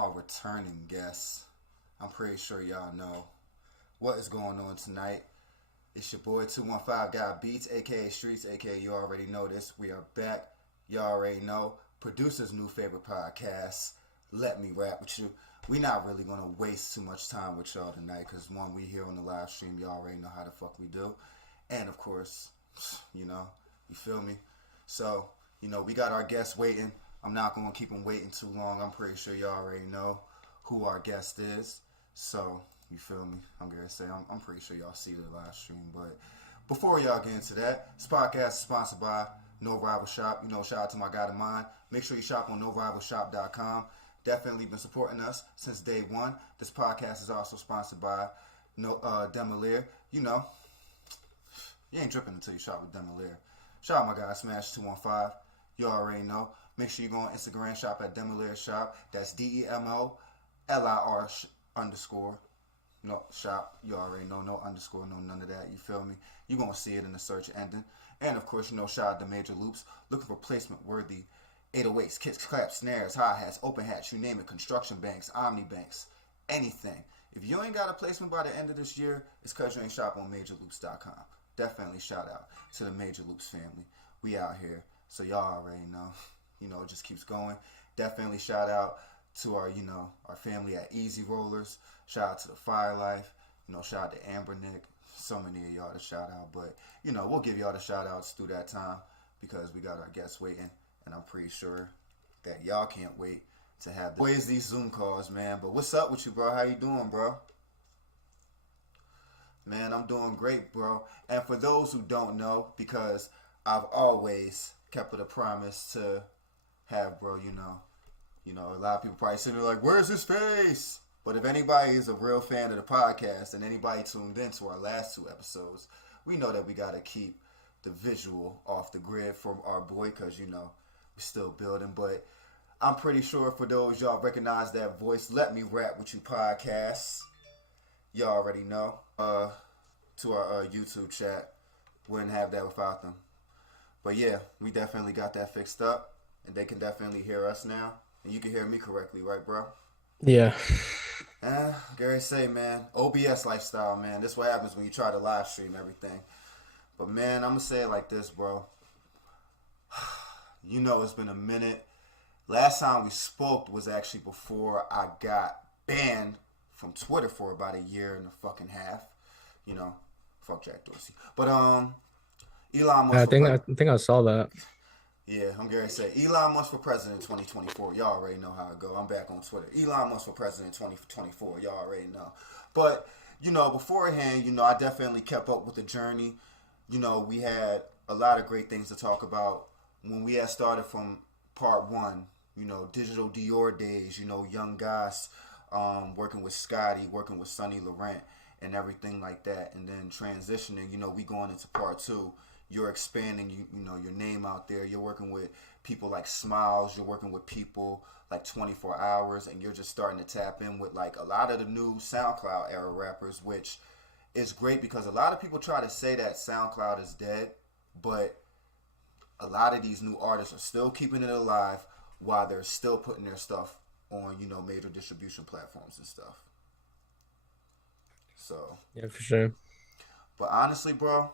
our returning guests. I'm pretty sure y'all know what is going on tonight. It's your boy 215 Guy Beats, aka Streets, aka you already know this. We are back. Y'all already know. Producer's new favorite podcast, Let Me Rap With You. We not really going to waste too much time with y'all tonight because one, we here on the live stream. Y'all already know how the fuck we do. And of course, you feel me? So, we got our guests waiting. I'm not going to keep them waiting too long. I'm pretty sure y'all already know who our guest is. So, you feel me? I'm going to say, I'm pretty sure y'all see the live stream. But before y'all get into that, this podcast is sponsored by No Rival Shop. Shout out to my guy, Mine. Make sure you shop on NoRivalShop.com. Definitely been supporting us since day one. This podcast is also sponsored by Demolier. You ain't dripping until you shop with Demolier. Shout out my guy, Smash215. You already know. Make sure you go on Instagram, shop at Demolier Shop. That's DEMOLIR _ no shop. You already know, no underscore, no none of that. You feel me? You're going to see it in the search engine. And of course, shout out to Major Loops. Looking for placement worthy 808s, kicks, claps, snares, hi-hats, open hats, you name it, construction banks, omni banks, anything. If you ain't got a placement by the end of this year, it's because you ain't shop on MajorLoops.com. Definitely shout out to the Major Loops family. We out here, so y'all already know. It just keeps going. Definitely shout out to our, our family at Easy Rollers. Shout out to the Fire Life. Shout out to Amber Nick. So many of y'all to shout out, but we'll give y'all the shout outs through that time because we got our guests waiting. And I'm pretty sure that y'all can't wait to have these Zoom calls, man. But what's up with you, bro? How you doing, bro? Man, I'm doing great, bro. And for those who don't know, because I've always kept it a promise to have, bro, a lot of people probably sitting there like, where's his face? But if anybody is a real fan of the podcast and anybody tuned in to our last 2 episodes, we know that we got to keep the visual off the grid from our boy because, we're still building. But I'm pretty sure for those y'all recognize that voice, Let Me Rap With You podcast. Y'all already know. To our YouTube chat. Wouldn't have that without them. But yeah, we definitely got that fixed up. And they can definitely hear us now. And you can hear me correctly, right, bro? Yeah. Gary say, man, OBS lifestyle, man. This is what happens when you try to live stream everything. But man, I'm going to say it like this, bro. It's been a minute. Last time we spoke was actually before I got banned from Twitter for about a year and a fucking half. Fuck Jack Dorsey. But Elon Musk. I think I saw that. Yeah, I'm Gary say Elon Musk for president 2024. Y'all already know how it go. I'm back on Twitter. Elon Musk for president 2024. Y'all already know. But beforehand, I definitely kept up with the journey. We had a lot of great things to talk about when we had started from part 1. Digital Dior days. Young guys, working with Scotty, working with Sonny Laurent, and everything like that. And then transitioning. We going into part 2. You're expanding, your name out there. You're working with people like Smiles. You're working with people like 24 Hours. And you're just starting to tap in with like a lot of the new SoundCloud era rappers, which is great because a lot of people try to say that SoundCloud is dead. But a lot of these new artists are still keeping it alive while they're still putting their stuff on, major distribution platforms and stuff. So. Yeah, for sure. But honestly, bro,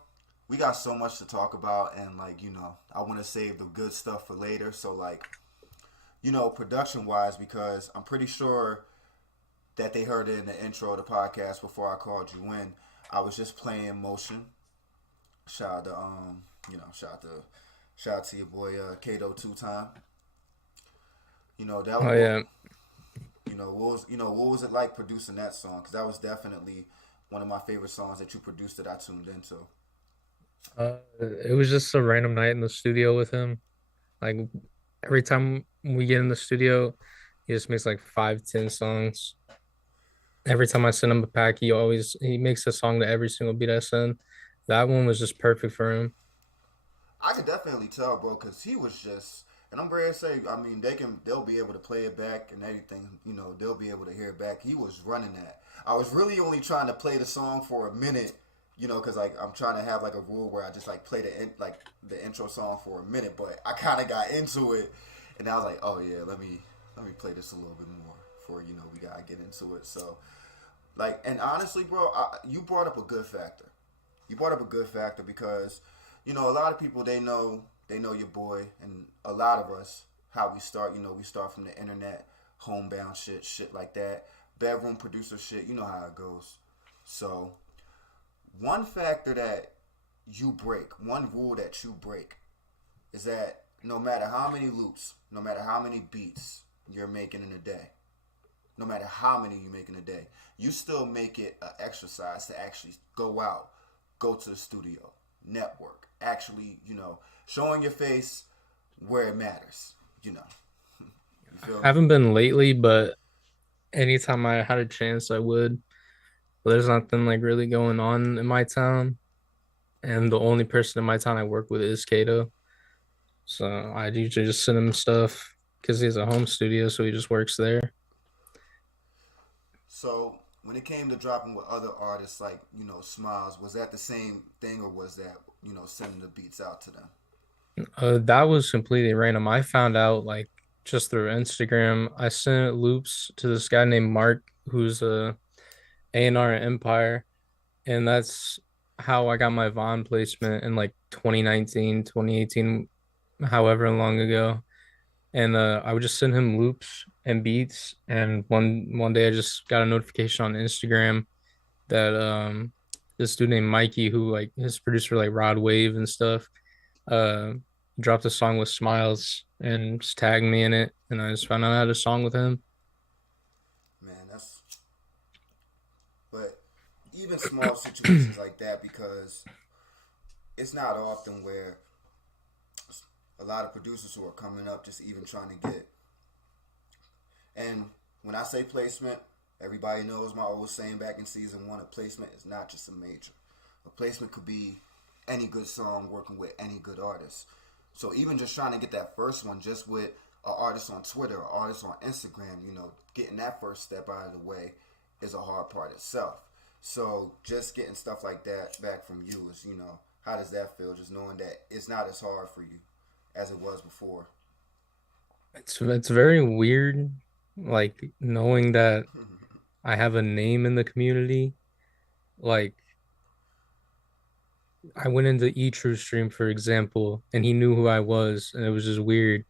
we got so much to talk about, and I want to save the good stuff for later. So production-wise, because I'm pretty sure that they heard it in the intro of the podcast before I called you in. I was just playing Motion. Shout out to your boy Kato 2 Time. That was what was it like producing that song? Because that was definitely one of my favorite songs that you produced that I tuned into. It was just a random night in the studio with him. Like every time we get in the studio, he just makes like 5-10 songs. Every time I send him a pack, he makes a song to every single beat I send. That one was just perfect for him. I could definitely tell, bro, because he was just, and I'm ready to say, they'll be able to play it back and everything. They'll be able to hear it back. He was running that. I was really only trying to play the song for a minute. Because I'm trying to have like a rule where I just like play the intro song for a minute, but I kind of got into it, and I was like, oh yeah, let me play this a little bit more before we gotta get into it. So like, and honestly, bro, you brought up a good factor. You brought up a good factor because a lot of people they know your boy, and a lot of us how we start. We start from the internet, homebound shit like that, bedroom producer shit. You know how it goes. So one factor that you break, one rule that you break, is that no matter how many loops, no matter how many beats you're making in a day, no matter how many you make in a day, you still make it an exercise to actually go out, go to the studio, network, actually, showing your face where it matters, you know. You feel I me? haven't been lately, but anytime I had a chance, I would. But there's nothing like really going on in my town, and the only person in my town I work with is Kato. So I usually just send him stuff because he has a home studio, so he just works there. So when it came to dropping with other artists like, Smiles, was that the same thing or was that, sending the beats out to them? That was completely random. I found out like just through Instagram. I sent loops to this guy named Mark, who's a A&R at Empire, and that's how I got my Vaughn placement in like 2019, 2018, however long ago. And I would just send him loops and beats. And one day I just got a notification on Instagram that this dude named Mikey, who like his producer like Rod Wave and stuff, uh dropped a song with Smiles and just tagged me in it, and I just found out I had a song with him. Man, but even small situations like that, because it's not often where a lot of producers who are coming up just even trying to get. And when I say placement, everybody knows my old saying back in season one: a placement is not just a major. A placement could be any good song working with any good artist. So even just trying to get that first one, just with an artist on Twitter, or artist on Instagram, getting that first step out of the way is a hard part itself. So just getting stuff like that back from you is, how does that feel? Just knowing that it's not as hard for you as it was before. It's very weird, like knowing that I have a name in the community. Like I went into E True stream, for example, and he knew who I was, and it was just weird.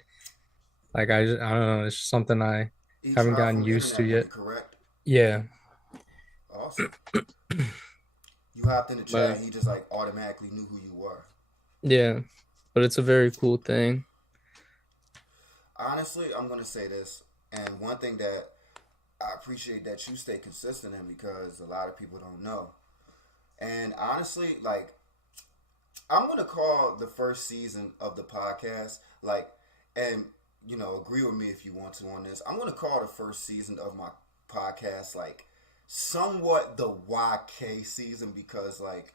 Like I don't know, it's just something I Each haven't route gotten from used to Internet Money, yet. correct? Yeah, Awesome. You hopped in the chat, but and he just like automatically knew who you were. yeah, but it's a very cool thing. Honestly, I'm gonna say this, and one thing that I appreciate that you stay consistent in, because a lot of people don't know. And honestly, like, I'm gonna call the first season of the podcast like, and agree with me if you want to on this. I'm gonna call the first season of my podcast like somewhat the YK season, because like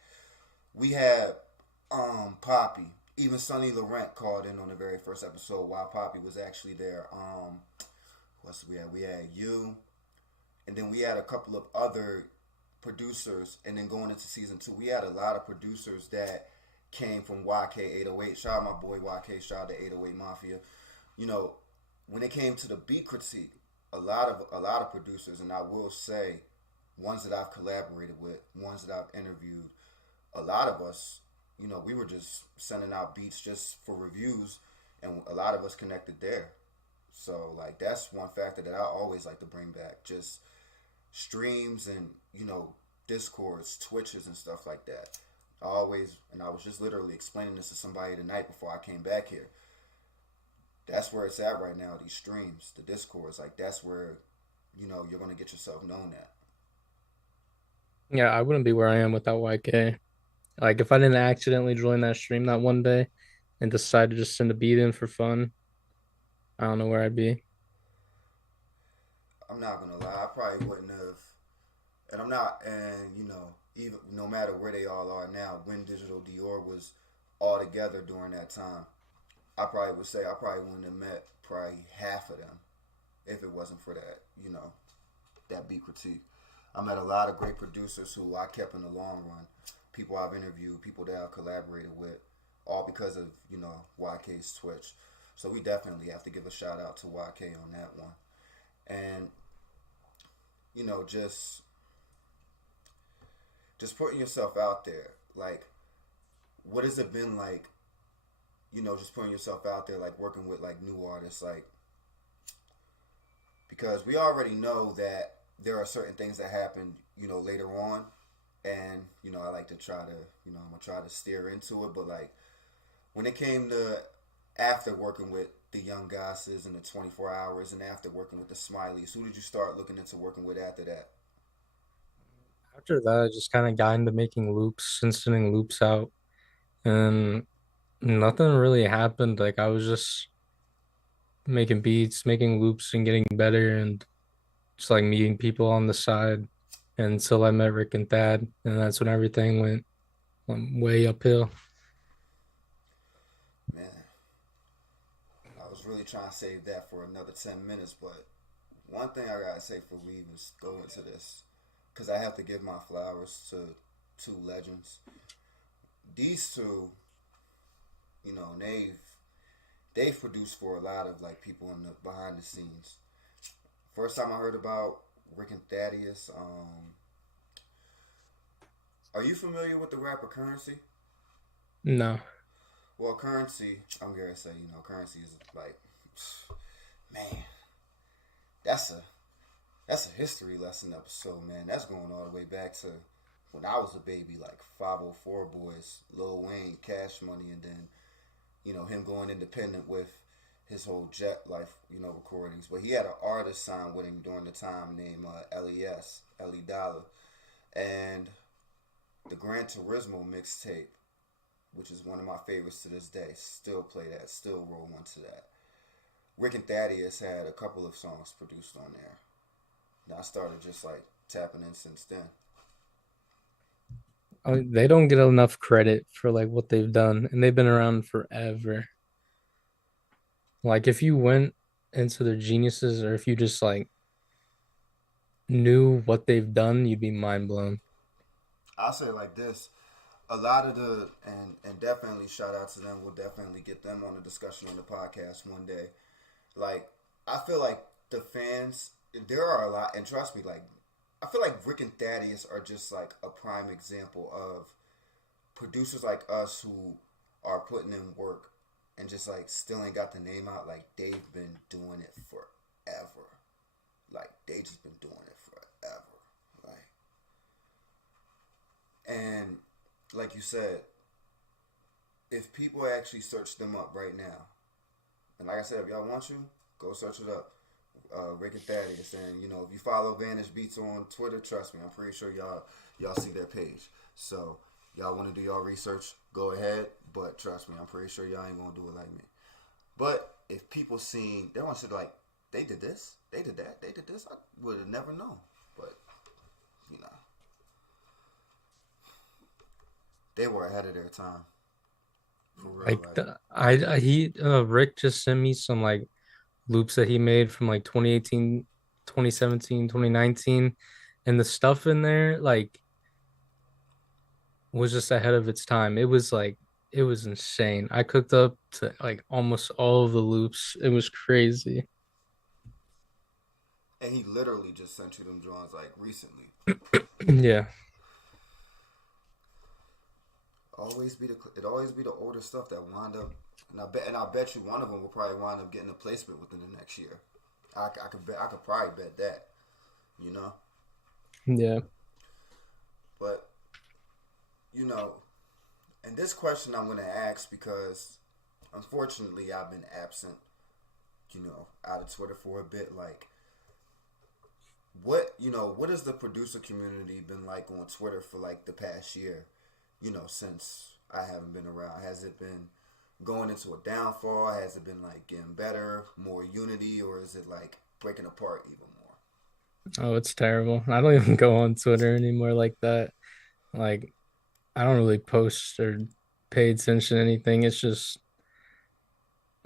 we had Poppy, even Sonny Laurent called in on the very first episode while Poppy was actually there. What's we had? We had you, and then we had a couple of other producers, and then going into season two, we had a lot of producers that came from YK 808. Shout out my boy YK. Shout out to 808 Mafia. You know, when it came to the beat critique, a lot of producers, and I will say, ones that I've collaborated with, ones that I've interviewed, a lot of us, we were just sending out beats just for reviews, and a lot of us connected there. So like that's one factor that I always like to bring back. Just streams and discords, twitches and stuff like that. I always, and I was just literally explaining this to somebody tonight before I came back here. That's where it's at right now. These streams, the discords, like that's where you're gonna get yourself known at. Yeah, I wouldn't be where I am without YK. Like if I didn't accidentally join that stream that one day and decide to just send a beat in for fun, I don't know where I'd be. I'm not gonna lie, I probably wouldn't have, and I'm not, and even no matter where they all are now, when Digital Dior was all together during that time, I probably would say I probably wouldn't have met probably half of them if it wasn't for that, that beat critique. I met a lot of great producers who I kept in the long run. People I've interviewed, people that I've collaborated with, all because of, YK's Twitch. So we definitely have to give a shout out to YK on that one. And just putting yourself out there. Like, what has it been like? Just putting yourself out there, like working with like new artists, like because we already know that there are certain things that happen, later on, and I like to try to, I'm gonna try to steer into it, but like when it came to after working with the Young Gosses and the 24 Hours, and after working with the Smileys, who did you start looking into working with after that? After that, I just kind of got into making loops and sending loops out, and nothing really happened. Like I was just making beats, making loops, and getting better, and just like meeting people on the side until I met Rick and Thad, and that's when everything went way uphill. Man, I was really trying to save that for another 10 minutes, but one thing I gotta say for we even go into this, because I have to give my flowers to two legends. These two, they've produced for a lot of like people in the behind the scenes. First time I heard about Rick and Thaddeus, are you familiar with the rapper Currency? No, Well, Currency, I'm gonna say, Currency is like, man, that's a that's a history lesson episode, man. That's going all the way back to when I was a baby, like 504 Boys, Lil Wayne, Cash Money, and then him going independent with his whole Jet Life, recordings. But he had an artist signed with him during the time named LES, Ellie Dollar, and the Gran Turismo mixtape, which is one of my favorites to this day. Still play that, still roll one to that. Rick and Thaddeus had a couple of songs produced on there. Now I started just like tapping in since then. they don't get enough credit for like what they've done, and they've been around forever. Like if you went into their geniuses, or if you just like knew what they've done, you'd be mind blown. I'll say it like this: a lot of the and definitely shout out to them. We'll definitely get them on the discussion on the podcast one day. Like I feel like the fans, there are a lot, and trust me, like I feel like Rick and Thaddeus are just like a prime example of producers like us who are putting in work and just like still ain't got the name out. Like they've been doing it forever. Like they just been doing it forever. Like and like you said, if people actually search them up right now, and like I said, if y'all want you, go search it up. Rick and Thaddeus, and if you follow Vanish Beats on Twitter, trust me, I'm pretty sure y'all see their page. So y'all want to do y'all research, go ahead. But trust me, I'm pretty sure y'all ain't gonna do it like me. But if people seen, they want to say like, they did this, they did that, they did this, I would have never known. But you know, they were ahead of their time for real. Like Like the I he Rick just sent me some like loops that he made from like 2018, 2017, 2019, and the stuff in there like was just ahead of its time. It was insane. I cooked up to like almost all of the loops. It was crazy. and he literally just sent you them drawings like recently. Yeah. It always be the older stuff that wind up, and I bet you one of them will probably wind up getting a placement within the next year. I could probably bet that, you know. Yeah. But you know, and this question I'm gonna ask because unfortunately I've been absent, out of Twitter for a bit. Like, what has the producer community been like on Twitter for like the past year? Since I haven't been around, has it been going into a downfall? Has it been like getting better, more unity, or is it like breaking apart even more? Oh, it's terrible. I don't even go on Twitter anymore like that. Like I don't really post or pay attention to anything. It's just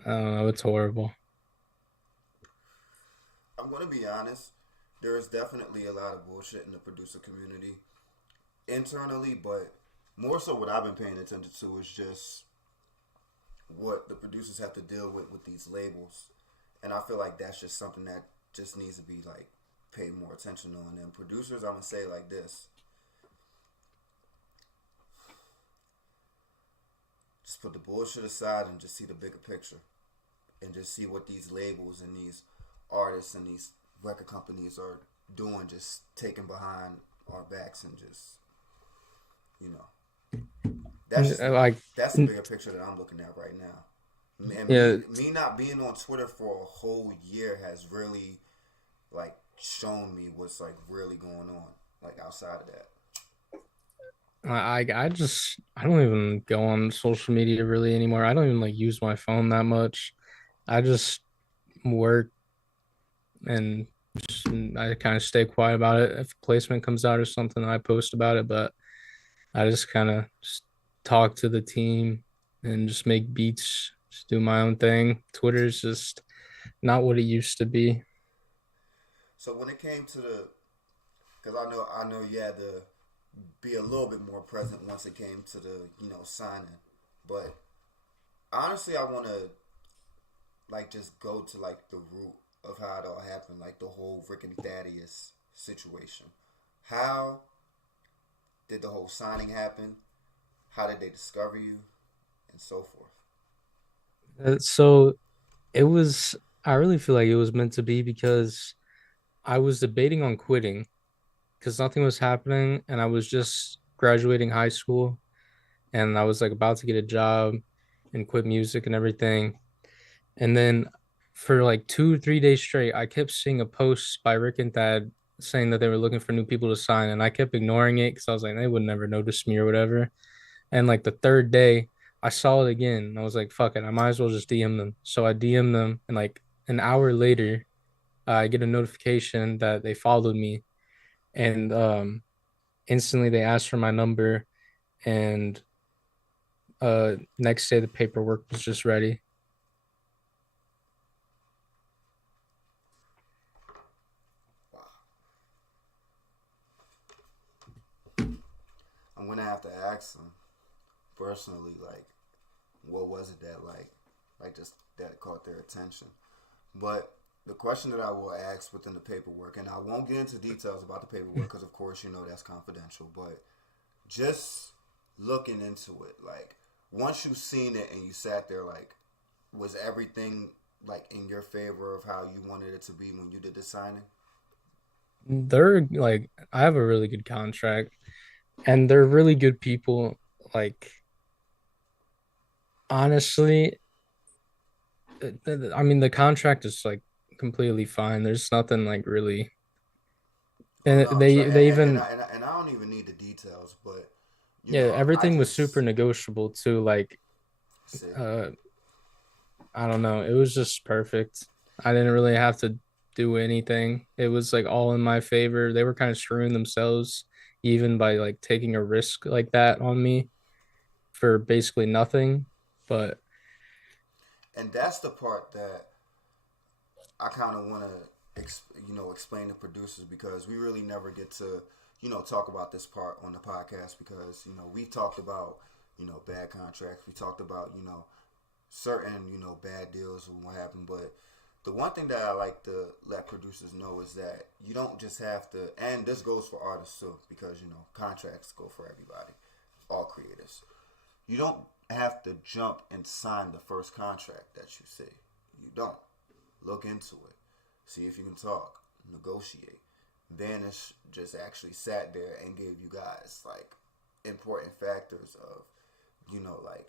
I don't know, it's horrible. I'm gonna be honest. There is definitely a lot of bullshit in the producer community internally, but more so what I've been paying attention to is just what the producers have to deal with these labels, and I feel like that's just something that just needs to be like pay more attention on. And producers, I'm gonna say like this: just put the bullshit aside and just see the bigger picture, and just see what these labels and these artists and these record companies are doing, just taking behind our backs and just, you know, that's just Like, that's the bigger picture that I'm looking at right now. And yeah, me not being on Twitter for a whole year has really like shown me what's like really going on like outside of that. I don't even go on social media really anymore. I don't even like use my phone that much. I just work and just, I kind of stay quiet about it. If a placement comes out or something, I post about it, but I just kind of just talk to the team and just make beats, just do my own thing. Twitter's just not what it used to be. So when it came to the, because I know you had to be a little bit more present once it came to the signing, but honestly I want to like just go to like the root of how it all happened, like the whole Rick and Thaddeus situation. How did the whole signing happen? How did they discover you, and so forth? So it was, I really feel like it was meant to be because I was debating on quitting because nothing was happening and I was just graduating high school and I was like about to get a job and quit music and everything. And then for like 2 or 3 days straight, I kept seeing a post by Rick and Thad saying that they were looking for new people to sign, and I kept ignoring it because I was like, they would never notice me or whatever. And like the third day, I saw it again, and I was like, fuck it, I might as well just DM them. So I DM them, and like an hour later, I get a notification that they followed me, and instantly they asked for my number, and next day the paperwork was just ready. Wow. I'm gonna have to ask them personally, like, what was it that like just that caught their attention? But the question that I will ask within the paperwork, and I won't get into details about the paperwork because, of course, that's confidential. But just looking into it, like once you've seen it and you sat there, like, was everything like in your favor of how you wanted it to be when you did the signing? They're like, I have a really good contract, and they're really good people. Like, honestly, I mean, the contract is like completely fine. There's nothing like really, Oh and no, trust, they even, and I don't even need the details, but yeah, I everything was super just negotiable too. Like, see. uh, I don't know, it was just perfect. I didn't really have to do anything. It was like all in my favor. They were kind of screwing themselves even by like taking a risk like that on me for basically nothing. But And that's the part that I kind of want to, explain to producers because we really never get to, talk about this part on the podcast because, we talked about, bad contracts. We talked about, certain, bad deals and what happened. But the one thing that I like to let producers know is that you don't just have to, and this goes for artists too, because, contracts go for everybody, all creators. You don't have to jump and sign the first contract that you see. You don't. Look into it. See if you can talk. Negotiate. Vanish just actually sat there and gave you guys like important factors of, like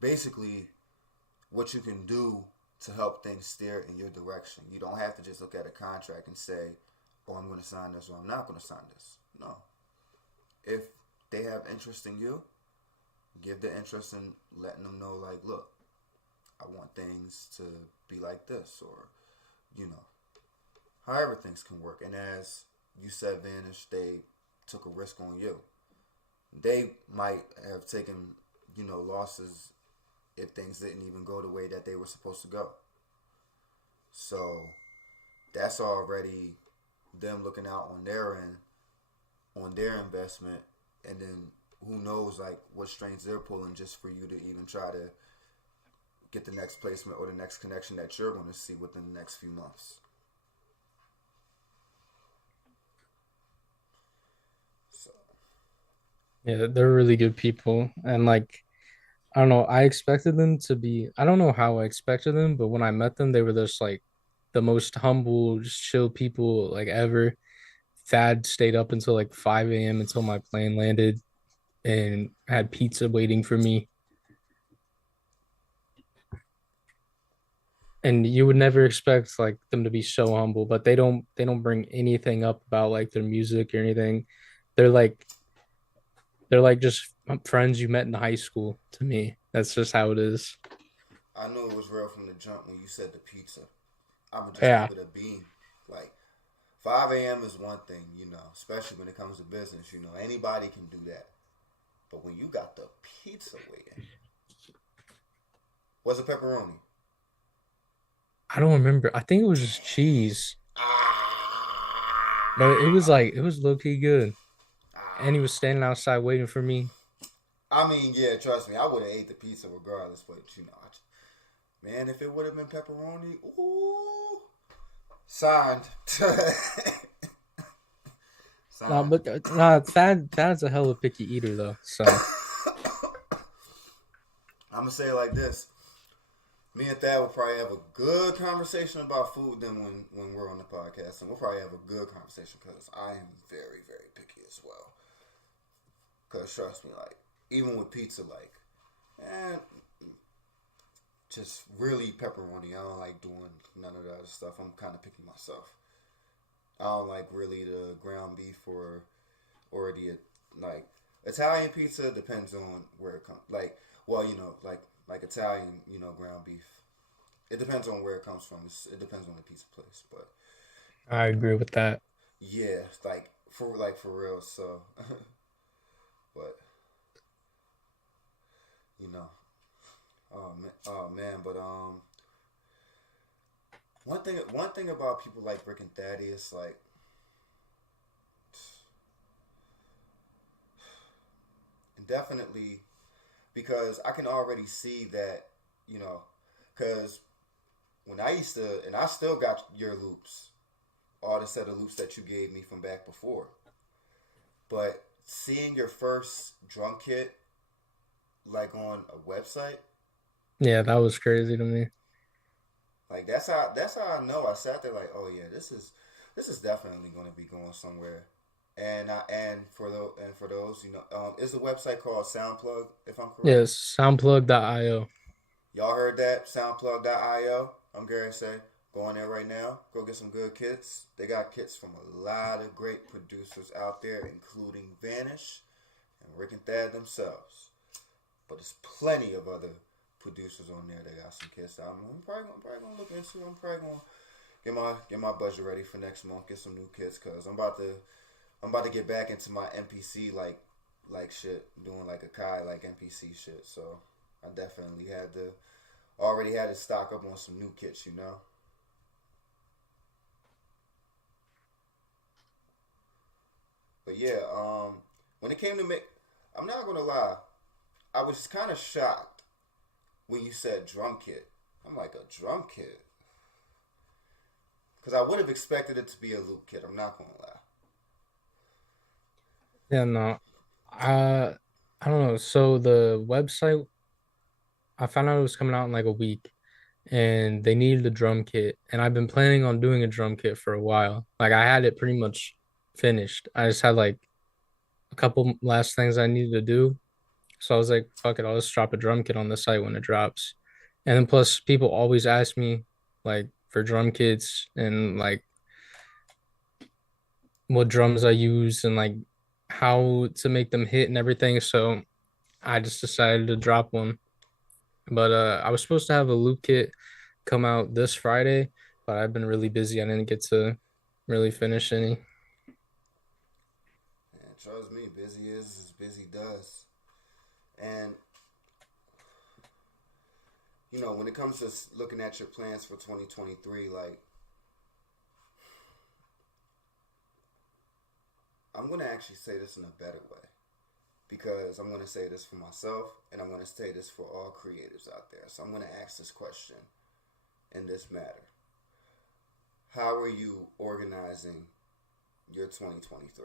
basically what you can do to help things steer in your direction. You don't have to just look at a contract and say, oh, I'm going to sign this or I'm not going to sign this. No. If they have interest in you, give the interest in letting them know, like, look, I want things to be like this, or, you know, however things can work. And as you said, Vanish, they took a risk on you. They might have taken, losses if things didn't even go the way that they were supposed to go. So that's already them looking out on their end, on their investment, and then who knows like what strings they're pulling just for you to even try to get the next placement or the next connection that you're going to see within the next few months. Yeah, they're really good people. And like, I don't know, I expected them to be, I don't know how I expected them, but when I met them, they were just like the most humble, just chill people like ever. Thad stayed up until like 5 a.m. until my plane landed and had pizza waiting for me. And you would never expect like them to be so humble, but they don't bring anything up about like their music or anything. They're like they're like just friends you met in high school to me. That's just how it is. I knew it was real from the jump when you said the pizza. I'm gonna just Yeah. keep it a bean. Like 5 a.m. is one thing, you know, especially when it comes to business. You know, anybody can do that. But when you got the pizza waiting, was it pepperoni? I don't remember. I think it was just cheese, but it was Ah, like it was low key good. And he was ah. standing outside waiting for me. I mean, yeah, trust me, I would have ate the pizza regardless. But you know, man, if it would have been pepperoni, ooh, signed, No, signed. but Thad's a hella picky eater though. So I'm gonna say it like this: me and Thad will probably have a good conversation about food then when we're on the podcast, and we'll probably have a good conversation because I am very very picky as well. Because trust me, like even with pizza, like man, just really pepperoni. I don't like doing none of the other stuff. I'm kind of picky myself. I don't like really the ground beef or the like Italian pizza depends on where it comes. Like well, you know, like Italian, you know, ground beef. It depends on where it comes from. It depends on the pizza place, but I agree with that. yeah, like for real. So, but you know, oh man. But one thing about people like Rick and Thaddeus, like definitely because I can already see that, you know, because when I used to, and I still got your loops, all the set of loops that you gave me from back before. But seeing your first drum kit like on a website, Yeah, that was crazy to me. like that's how I know. I sat there like, oh yeah, this is definitely going to be going somewhere. And for those, you know, is the website called Soundplug, if I'm correct? Yes, soundplug.io. Y'all heard that? Soundplug.io. I'm Gary say, go on there right now. Go get some good kits. They got kits from a lot of great producers out there, including Vanish and Rick and Thad themselves. But there's plenty of other producers on there that got some kits. I'm probably gonna look into. I'm probably gonna get my budget ready for next month. Get some new kits because I'm about to get back into my MPC like shit, doing like a Kai like MPC shit. So I definitely already had to stock up on some new kits, you know. But yeah, when it came to make, I'm not gonna lie, I was kind of shocked when you said drum kit. I'm like a drum kit because I would have expected it to be a loop kit. I'm not gonna lie. Yeah, no. Uh, I don't know. So the website, I found out it was coming out in like a week and they needed a drum kit. And I've been planning on doing a drum kit for a while. Like I had it pretty much finished. I just had like a couple last things I needed to do. So I was like, fuck it, I'll just drop a drum kit on the site when it drops. And then plus people always ask me like for drum kits and like what drums I use and like how to make them hit and everything. So I just decided to drop one. But I was supposed to have a loop kit come out this Friday, but I've been really busy. I didn't get to really finish any. And trust me, busy is as busy does. And you know, when it comes to looking at your plans for 2023, like I'm gonna actually say this in a better way because I'm gonna say this for myself and I'm gonna say this for all creatives out there. So I'm gonna ask this question in this matter: how are you organizing your 2023?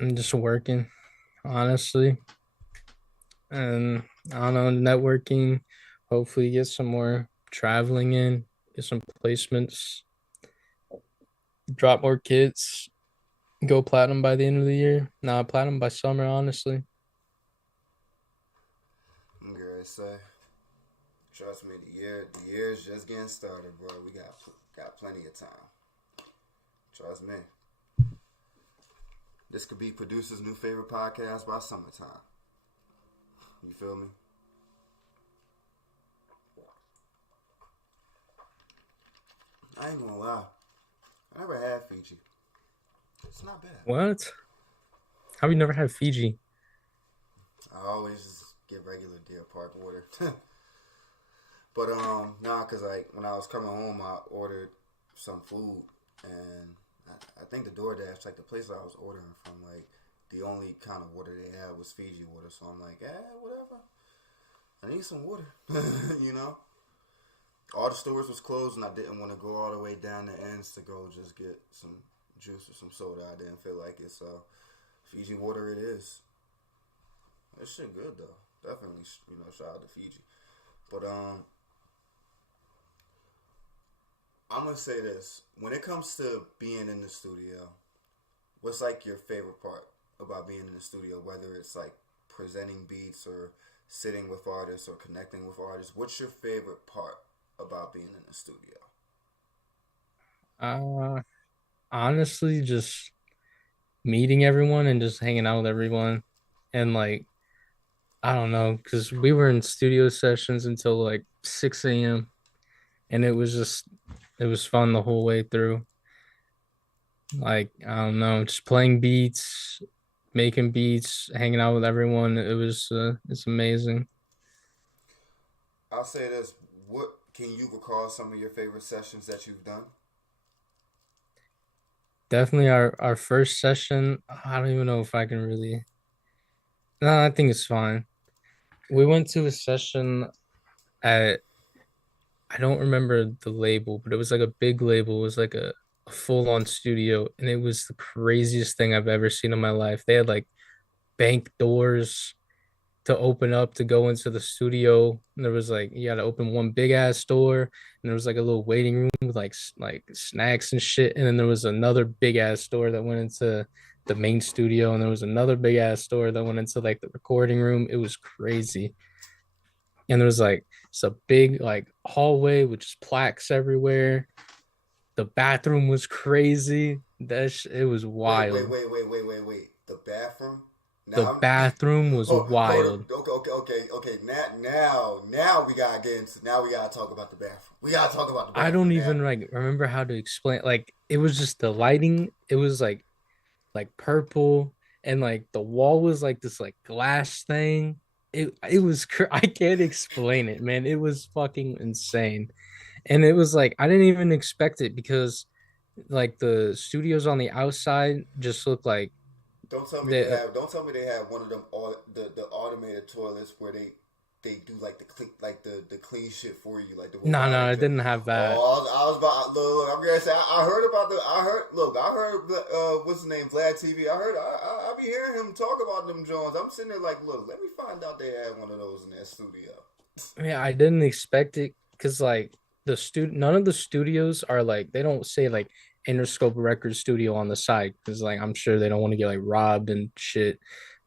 I'm just working, honestly. And I don't know, networking, hopefully get some more traveling in, get some placements, drop more kits, go platinum by the end of the year. Nah, platinum by summer, honestly. I'm gonna say, trust me, the year's just getting started, bro. We got plenty of time. Trust me. This could be producer's new favorite podcast by summertime. You feel me? I ain't gonna lie. I never had Fiji. It's not bad. What? How you never had Fiji? I always just get regular Deer Park water. But nah, cause like when I was coming home, I ordered some food, and I think the DoorDash, like the place I was ordering from, like the only kind of water they had was Fiji water. So I'm like, whatever. I need some water, you know. All the stores was closed, and I didn't want to go all the way down the ends to go just get some juice or some soda. I didn't feel like it, so Fiji water it is. This shit good though. Definitely, shout out to Fiji. But I'm gonna say this: when it comes to being in the studio, what's like your favorite part about being in the studio? Whether it's like presenting beats or sitting with artists or connecting with artists, what's your favorite part about being in the studio? Uh, Honestly, just meeting everyone and just hanging out with everyone. And like, I don't know, because we were in studio sessions until like 6 a.m. and it was fun the whole way through. Like, I don't know, just playing beats, making beats, hanging out with everyone. It's amazing. I'll say this: what can you recall some of your favorite sessions that you've done? Definitely our first session. I don't even know if I can really. No, I think it's fine. We went to a session at I don't remember the label, but it was like a big label. It was like a full-on studio, and it was the craziest thing I've ever seen in my life. They had like bank doors to open up to go into the studio. And there was like you had to open one big ass door, and there was like a little waiting room with like snacks and shit. And then there was another big ass door that went into the main studio, and there was another big ass door that went into like the recording room. It was crazy. And there was like it's a big like hallway with just plaques everywhere. The bathroom was crazy. It was Wait, wild. wait. The bathroom. The Now, bathroom was hold wild. up. Okay. Now we gotta get into. Now we gotta talk about the bathroom. We gotta talk about the I don't bathroom now. even like remember how to explain. Like it was just the lighting. It was like purple, and like the wall was like this like glass thing. It was I can't explain it, man. It was fucking insane, and it was like I didn't even expect it because like the studios on the outside just look like Don't tell me they they. have. Don't tell me they have one of them. All the automated toilets where they do like the clean the clean shit for you, like the No, no, robotic. it didn't have Oh, that. I was about. Look, I'm gonna say I heard about the. I heard. Look, I heard. What's his name? Vlad TV. I heard. I be hearing him talk about them Jones. I'm sitting there like, look, let me find out they had one of those in their studio. Yeah, I didn't expect it because like none of the studios are like they don't say like Interscope Record Studio on the side because like I'm sure they don't want to get like robbed and shit.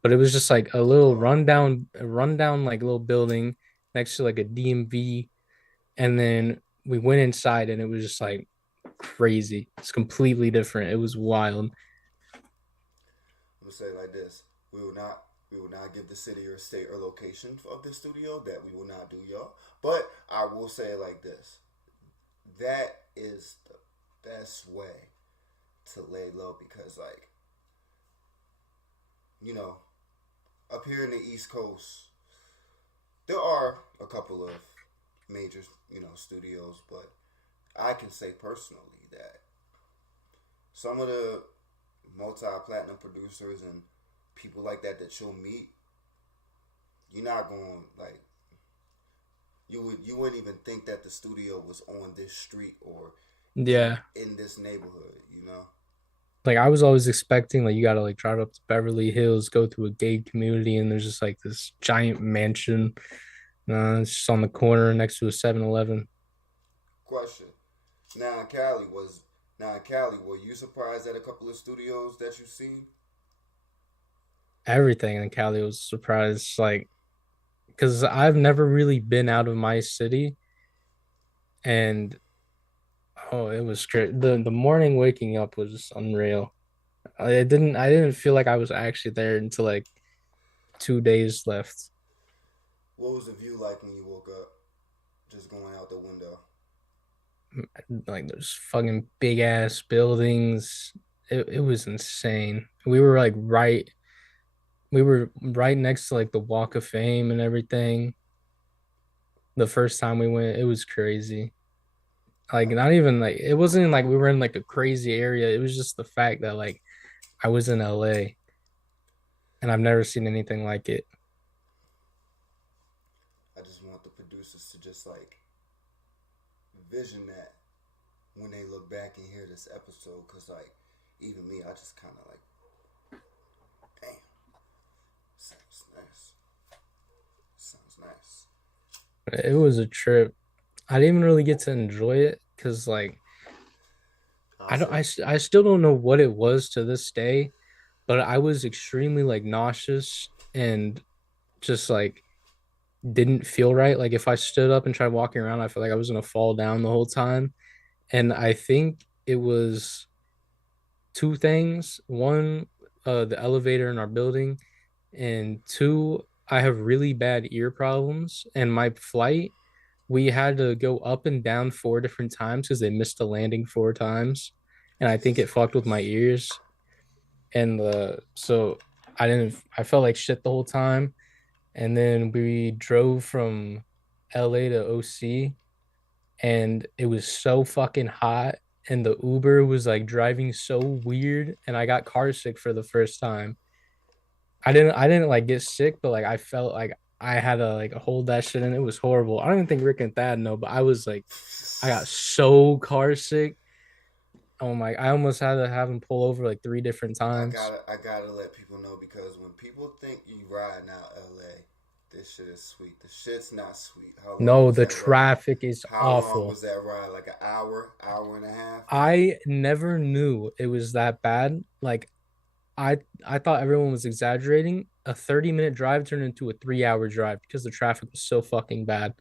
But it was just like Oh, a rundown like little building next to like a DMV, and then we went inside and it was just like crazy. It's completely different. It was wild. I'm gonna say it like this: we will not. We will not give the city or state or location of the studio. That we will not do, y'all. But I will say it like this: that is the best way to lay low because, like, you know, up here in the East Coast, there are a couple of major, studios, but I can say personally that some of the multi-platinum producers and people like that you'll meet, you're not going like you wouldn't even think that the studio was on this street or in Yeah. in this neighborhood. Like I was always expecting like you gotta like drive up to Beverly Hills, go through a gated community, and there's just like this giant mansion. It's just on the corner next to a 7-Eleven. Question. Now in Cali was Now in Cali, were you surprised at a couple of studios that you seen? Everything in Cali was a surprise. Like, because I've never really been out of my city, and oh, it was great. The morning waking up was just unreal. I didn't feel like I was actually there until like 2 days left. What was the view like when you woke up? Just going out the window. Like there's fucking big ass buildings. It was insane. We were right next to like the Walk of Fame and everything. The first time we went, it was crazy. Like not even like it wasn't like we were in like a crazy area. It was just the fact that like I was in LA and I've never seen anything like it. I just want the producers to just like vision that when they look back and hear this episode, cause like even me, I just kind of like, damn, sounds nice. Sounds nice. It was a trip. I didn't even really get to enjoy it because like I'll I don't say, I still don't know what it was to this day, but I was extremely like nauseous and just like didn't feel right. Like if I stood up and tried walking around, I felt like I was gonna fall down the whole time. And I think it was two things. One, the elevator in our building, and two, I have really bad ear problems. And my flight, we had to go up and down 4 different times because they missed the landing 4 times. And I think Jesus it fucked with my Christ. ears. And so I felt like shit the whole time. And then we drove from LA to OC and it was so fucking hot and the Uber was like driving so weird and I got car sick for the first time. I didn't like get sick, but like I felt like I had to like hold that shit and it was horrible. I don't even think Rick and Thad know, but I was like I got so car sick. Oh my, I almost had to have him pull over like 3 different times. I gotta let people know, because when people think you riding out LA, this shit is sweet. The shit's not sweet. How long No, was the that ride? traffic is How long awful. was that ride? Like an hour, hour and a half? I never knew it was that bad. Like I thought everyone was exaggerating. A 30-minute drive turned into a 3-hour drive because the traffic was so fucking bad.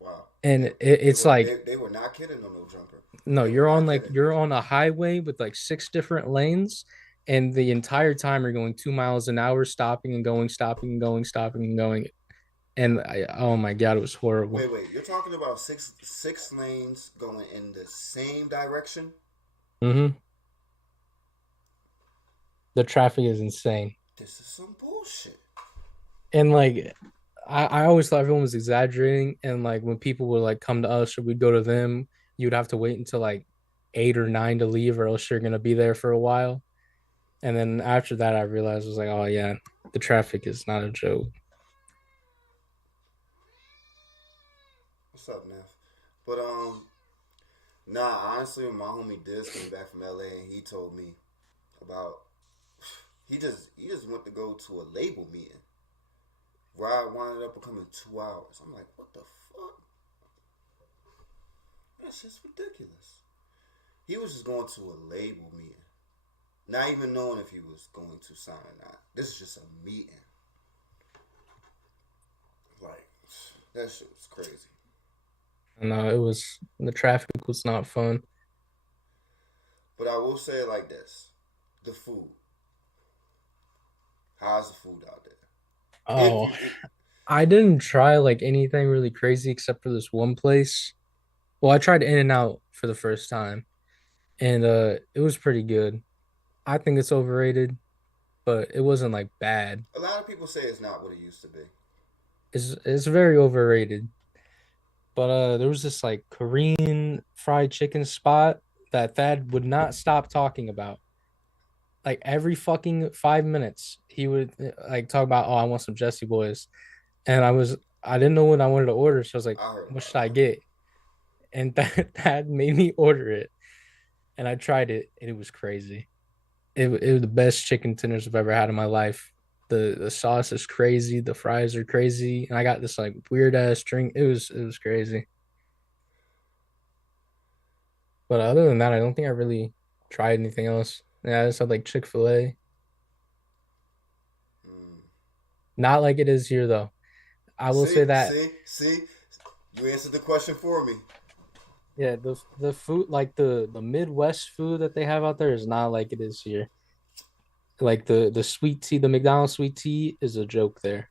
Wow. And it's like They were not kidding on no jumper. no, They were not kidding. you're on a highway with like 6 different lanes, and the entire time you're going 2 miles an hour, stopping and going, stopping and going, stopping and going. And oh my god, it was horrible. Wait. You're talking about six lanes going in the same direction? Hmm. The traffic is insane. This is some bullshit. And like I always thought everyone was exaggerating. And like when people would like come to us or we'd go to them, you'd have to wait until like 8 or 9 to leave, or else you're gonna be there for a while. And then after that, I realized I was like, oh yeah, the traffic is not a joke. What's up, Neff? But nah. Honestly, when my homie Diz came back from LA and he told me about he just went to go to a label meeting. Ride wound up becoming 2 hours. I'm like, what the fuck? That's just ridiculous. He was just going to a label meeting, not even knowing if he was going to sign or not. This is just a meeting. Like, that shit was crazy. No, it was the traffic was not fun. But I will say it like this: the food. How's the food out there? If Oh, you, it, I didn't try like anything really crazy except for this one place. Well, I tried In and Out for the first time, and it was pretty good. I think it's overrated, but it wasn't like bad. a lot of people say it's not what it used to be. It's very overrated. But there was this like Korean fried chicken spot that Thad would not stop talking about. Like every fucking 5 minutes, he would like talk about, oh, I want some Jesse Boys, and I didn't know what I wanted to order, so I was like, I heard what about should I that. get? And that made me order it. and I tried it, and it was crazy. It was the best chicken tenders I've ever had in my life. The sauce is crazy, the fries are crazy, and I got this like weird ass drink. It was crazy. But other than that, I don't think I really tried anything else. Yeah, I just had like Chick-fil-A. Mm. Not like it is here though. I will See, say that. see, see. You answered the question for me. Yeah, the food like the Midwest food that they have out there is not like it is here. Like the sweet tea, the McDonald's sweet tea is a joke there.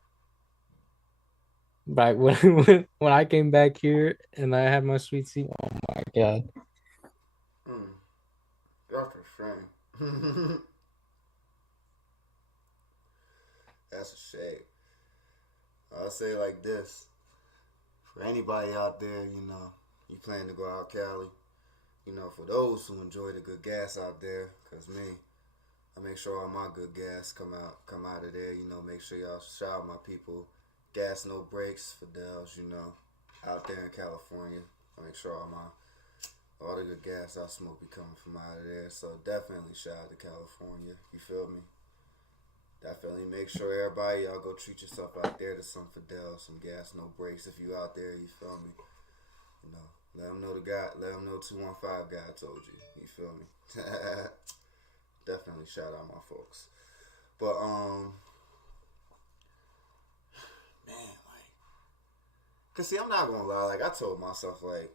But when when I came back here and I had my sweet tea, oh my God. Mm. That's a shame. That's a shame. I'll say like this. For anybody out there, you plan to go out Cali, for those who enjoy the good gas out there, cause me, I make sure all my good gas come out of there. Make sure y'all shout out my people. Gas no brakes, Fidels. Out there in California. I make sure all the good gas I smoke be coming from out of there. So definitely shout out to California. You feel me? Definitely make sure everybody y'all go treat yourself out there to some Fidel, some gas no brakes. If you out there, you feel me? Let them know the guy. Let them know 215 guy told you. You feel me? Definitely shout out my folks. But man, like, cause see, I'm not gonna lie. Like I told myself, like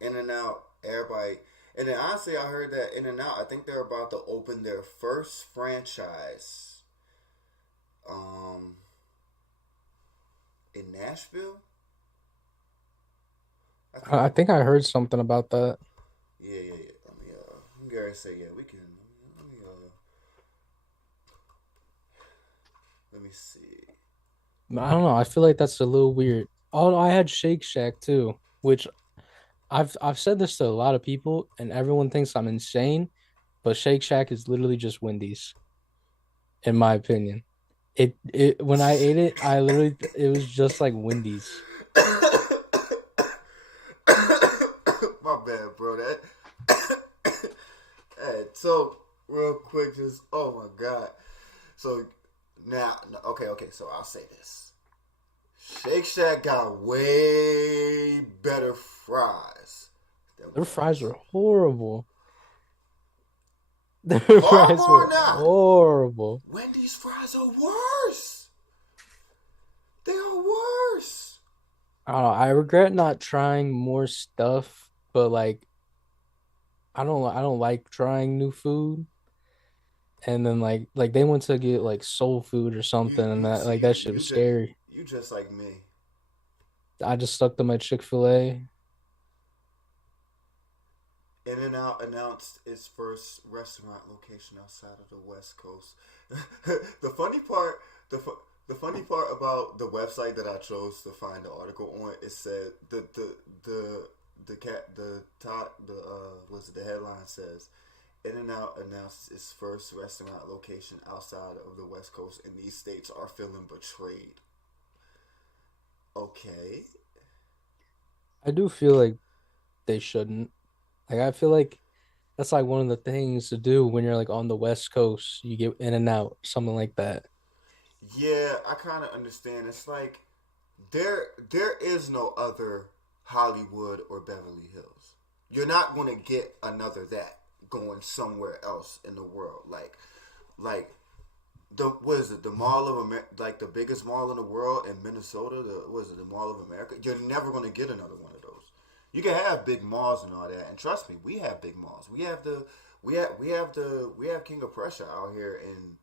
In and Out, everybody. And then honestly, I heard that In and Out. I think they're about to open their first franchise, um, in Nashville. I think. I think I heard something about that. Yeah, yeah, yeah. Gary say, yeah, we can. Let me see. I don't know. I feel like that's a little weird. Oh, I had Shake Shack too, which I've said this to a lot of people, and everyone thinks I'm insane. But Shake Shack is literally just Wendy's, in my opinion. It when I ate it, I literally it was just like Wendy's. My bad, bro. Hey, so real quick, just oh my god. So now, okay, okay. So I'll say this: Shake Shack got way better fries than Their fries Wendy's. were horrible. Their fries Horrible or were not? horrible. Wendy's fries are worse. They are worse. I don't know. I regret not trying more stuff, but like I don't like trying new food. And then like they went to get like soul food or something, and You that see like you that shit you was just scary. you just like me. I just stuck to my Chick-fil-A. In and Out announced its first restaurant location outside of the West Coast. the funny part, the funny part about the website that I chose to find the article on, it said the cat the top the was the headline says In and Out announces its first restaurant location outside of the West Coast, and these states are feeling betrayed. Okay. I do feel like they shouldn't. Like I feel like that's like one of the things to do when you're like on the West Coast. You get in and out, something like that. Yeah, I kind of understand. It's like there is no other Hollywood or Beverly Hills. You're not going to get another that going somewhere else in the world. Like the what is it? The Mall of America, like the biggest mall in the world in Minnesota. The what is it? The Mall of America. You're never going to get another one of those. You can have big malls and all that, and trust me, we have big malls. We have King of Prussia out here in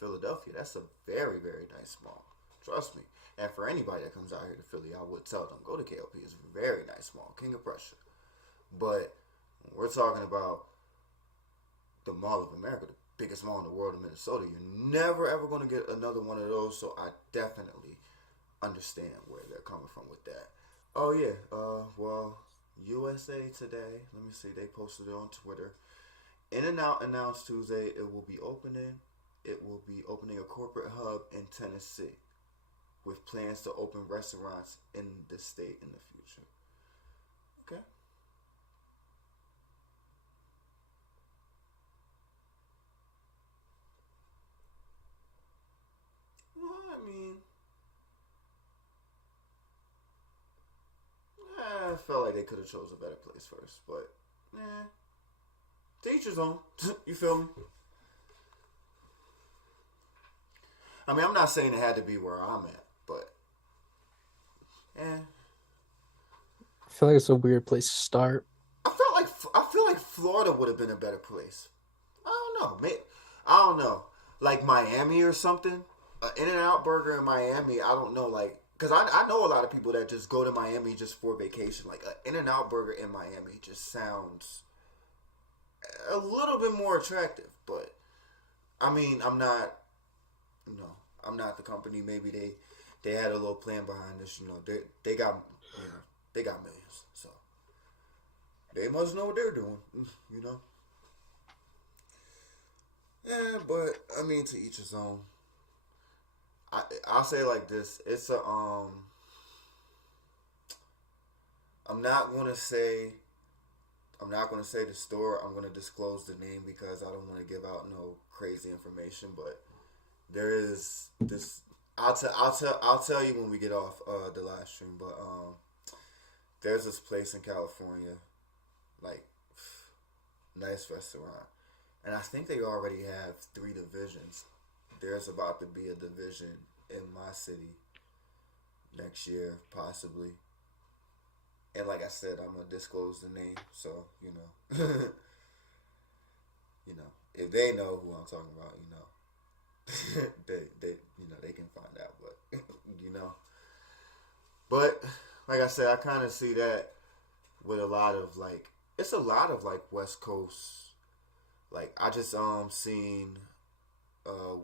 Philadelphia. That's a very very nice mall. Trust me. And for anybody that comes out here to Philly, I would tell them go to KOP. It's a very nice mall, King of Prussia. But we're talking about the Mall of America, the biggest mall in the world in Minnesota. You're never ever going to get another one of those. So I definitely understand where they're coming from with that. Oh yeah. Well, USA Today. Let me see. They posted it on Twitter. In and Out announced Tuesday it will be opening. It will be opening a corporate hub in Tennessee, with plans to open restaurants in the state in the future. Okay. felt like they could have chose a better place first, but to each his own. You feel me? I mean, I'm not saying it had to be where I'm at, but eh. I feel like it's a weird place to start. I feel like Florida would have been a better place. I don't know. I don't know. Like Miami or something. An In-N-Out Burger in Miami. I don't know. Like, cause I know a lot of people that just go to Miami just for vacation. Like an In-N-Out Burger in Miami just sounds a little bit more attractive. But I mean, I'm not. You know, I'm not the company. Maybe they had a little plan behind this. You know, they got they got millions. So they must know what they're doing. You know. Yeah, but I mean, to each his own. I'll say it like this: it's a I'm not gonna say I'm not gonna say the store. I'm gonna disclose the name because I don't want to give out no crazy information. But there is this. I'll tell you when we get off the live stream. But there's this place in California, like nice restaurant, and I think they already have 3 divisions. There's about to be a division in my city next year, possibly. And like I said, I'm gonna disclose the name, so you know, you know, if they know who I'm talking about, you know, they you know they can find out, but you know, but like I said, I kind of see that with a lot of like it's a lot of like West Coast. Like I just seen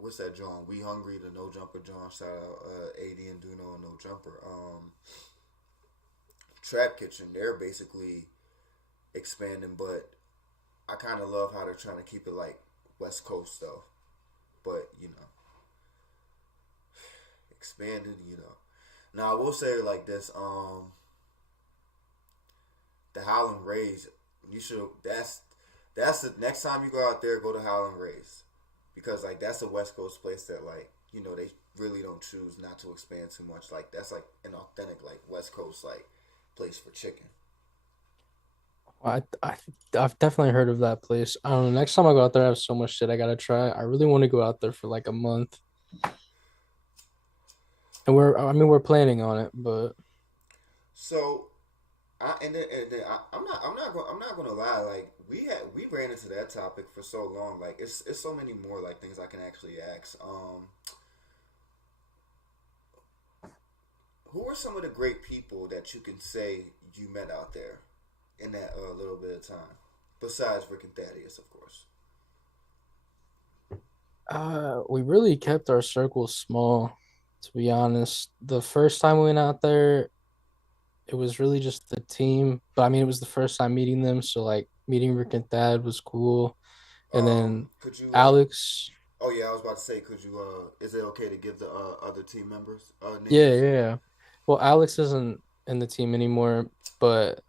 what's that John? We Hungry, the No Jumper John. Shout out AD and Duno and No Jumper. Trap Kitchen, they're basically expanding, but I kind of love how they're trying to keep it like West Coast stuff. But you know, expanded. You know, now I will say it like this: the Howlin' Rays. You should. That's the next time you go out there, go to Howlin' Rays because like that's a West Coast place that like you know they really don't choose not to expand too much. Like that's like an authentic like West Coast like place for chicken. I, I I've definitely heard of that place. I don't know. Next time I go out there, I have so much shit I gotta try. I really want to go out there for like a month, and I mean, we're planning on it, but So I'm not gonna lie. Like we ran into that topic for so long. Like it's so many more like things I can actually ask. Who are some of the great people that you can say you met out there in that little bit of time? Besides Rick and Thaddeus, of course. we really kept our circle small, to be honest. The first time we went out there, it was really just the team, but I mean, it was the first time meeting them, so like meeting Rick and Thad was cool, and then Could you Alex. Oh yeah, I was about to say, could you? Is it okay to give the other team members Yeah, names? yeah, yeah. Well, Alex isn't in the team anymore, but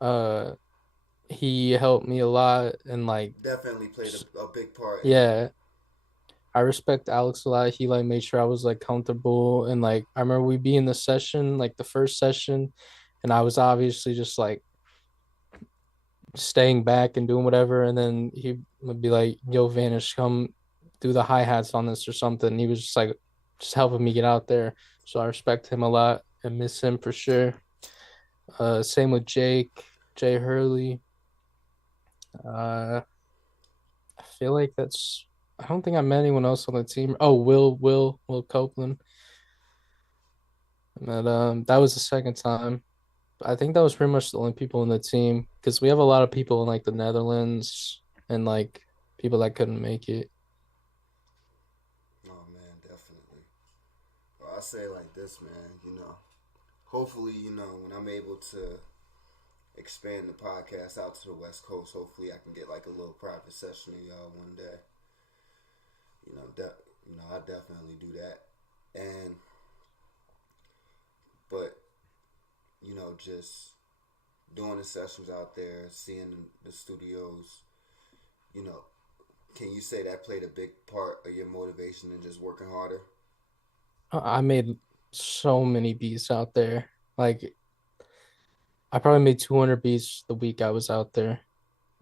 uh he helped me a lot and like Definitely played a big part in that. yeah, I respect Alex a lot. He like made sure I was like comfortable and like I remember we be in the session, like the first session, and I was obviously just like staying back and doing whatever, and then he would be like, "Yo, Vanish, come do the hi-hats on this or something." He was just like just helping me get out there. So I respect him a lot and miss him for sure. Same with Jay Hurley. Uh, I feel like that's. I don't think I met anyone else on the team. Oh, Will Copeland. That was the second time. I think that was pretty much the only people in the team because we have a lot of people in like the Netherlands and like people that couldn't make it. Oh man, definitely. Well, I say like this, man. You know, hopefully, you know, when I'm able to expand the podcast out to the West Coast, hopefully I can get like a little private session with y'all one day. You know, I definitely do that. And but you know, just doing the sessions out there, seeing the studios, you know, can you say that played a big part of your motivation in just working harder? I made so many beats out there. Like I probably made 200 beats the week I was out there.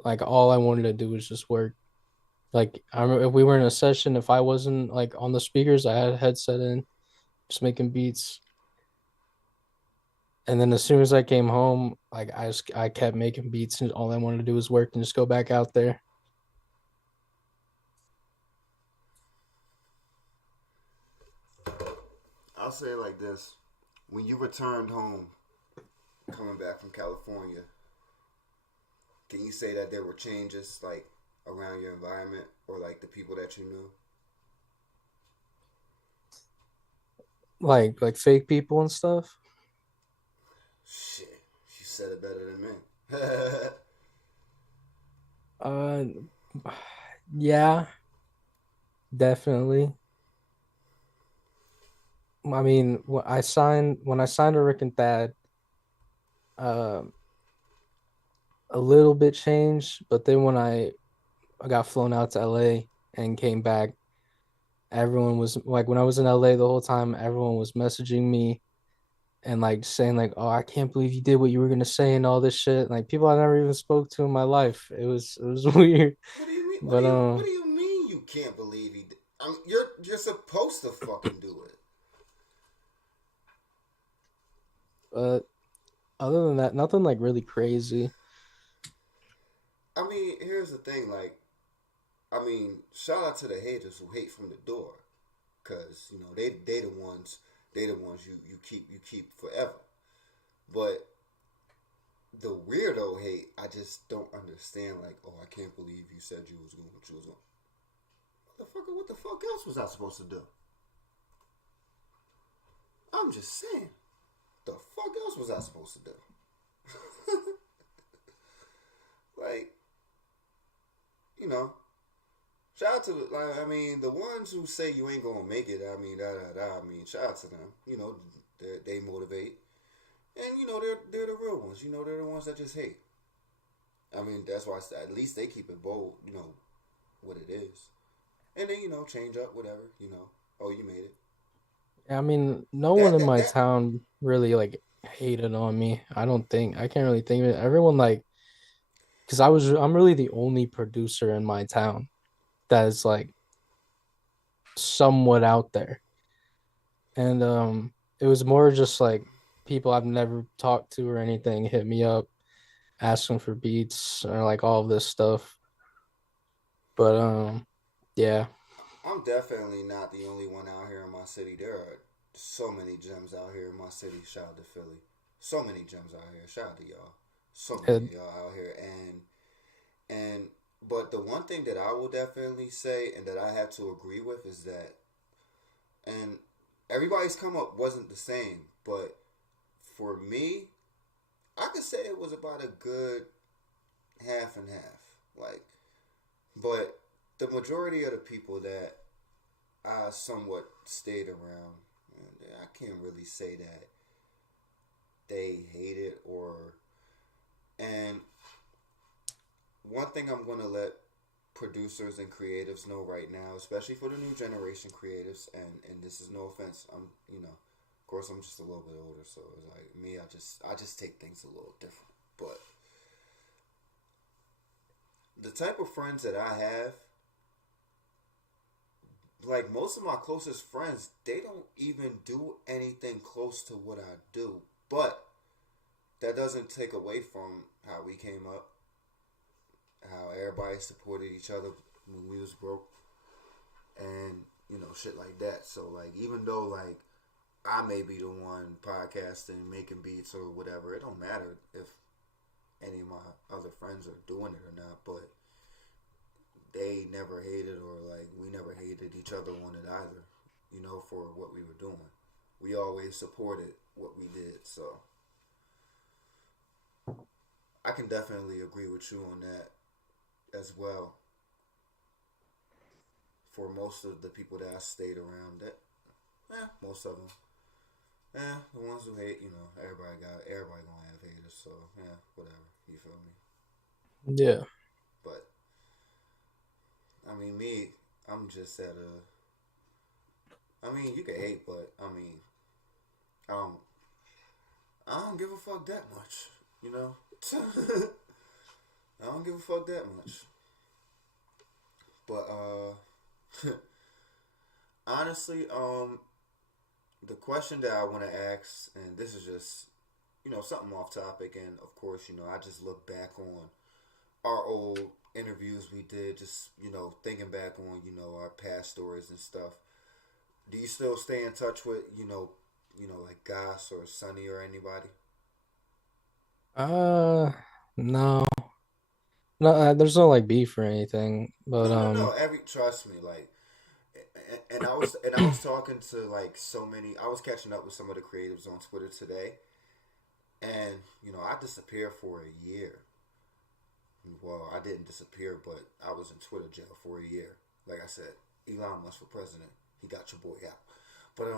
Like all I wanted to do was just work. Like I remember if we were in a session, if I wasn't like on the speakers, I had a headset in, just making beats. And then as soon as I came home, like I kept making beats and all I wanted to do was work and just go back out there. I'll say it like this: when you returned home, coming back from California, can you say that there were changes like around your environment or like the people that you knew? Like fake people and stuff. Shit, she said it better than me. Uh yeah, definitely. I mean, when I signed to Rick and Thad, um a little bit changed, but then when I got flown out to LA and came back, everyone was like when I was in LA the whole time, everyone was messaging me and like saying like, "Oh, I can't believe you did what you were gonna say and all this shit." Like people I never even spoke to in my life. It was weird, What do you mean? but What do you mean you can't believe he did? I mean, you're supposed to fucking do it. but other than that, nothing like really crazy. I mean, here's the thing. Like, I mean, shout out to the haters who hate from the door, cause you know they the ones you keep forever. But the weirdo hate, I just don't understand. Like, oh, I can't believe you said you was going. What you was going. What the fuck else was I supposed to do? I'm just saying. The fuck else was I supposed to do? Like, you know, shout out to the, like, I mean, the ones who say you ain't gonna make it. I mean, da da da. I mean, shout out to them. You know, they motivate, and you know they're the real ones. You know, they're the ones that just hate. I mean, that's why at least they keep it bold. You know what it is, and then you know change up whatever. You know, oh you made it. I mean, no one That in that my that. town really like hated on me. I don't think I can't really think of it. Everyone like because I'm really the only producer in my town that is like somewhat out there. And it was more just like people I've never talked to or anything hit me up asking for beats or like all of this stuff. But yeah. I'm definitely not the only one out here in my city. There are so many gems out here in my city. Shout out to Philly. So many gems out here. Shout out to y'all. So many It, of y'all out here. And but the one thing that I will definitely say and that I have to agree with is that and everybody's come up wasn't the same, but for me, I could say it was about a good half and half. Like but the majority of the people that I somewhat stayed around. And I can't really say that they hate it or. And one thing I'm gonna let producers and creatives know right now, especially for the new generation creatives, and this is no offense. I'm of course I'm just a little bit older, so it's like me. I just take things a little different. But the type of friends that I have, like most of my closest friends, they don't even do anything close to what I do. But that doesn't take away from how we came up, how everybody supported each other when we was broke, and shit like that. So like even though like I may be the one podcasting, making beats or whatever, it don't matter if any of my other friends are doing it or not. But they never hated or like we never hated each other on it either. For what we were doing, we always supported what we did. So I can definitely agree with you on that as well. For most of the people that I stayed around, most of them, the ones who hate, everybody gonna have haters. So whatever. You feel me? yeah. But I mean, me, I'm just at a. I mean, you can hate, but I mean, I don't. I don't give a fuck that much. You know, I don't give a fuck that much. But honestly, the question that I want to ask, and this is just something off topic, and of course, I just look back on our old interviews we did, just thinking back on our past stories and stuff. Do you still stay in touch with like Goss or Sonny or anybody? Uh, no, no, there's no like beef or anything, but No, no, no. Every trust me, like, and I was talking to like so many. I was catching up with some of the creatives on Twitter today, and I disappeared for a year. Well, I didn't disappear, but I was in Twitter jail for a year. Like I said, Elon Musk for president. He got your boy out. But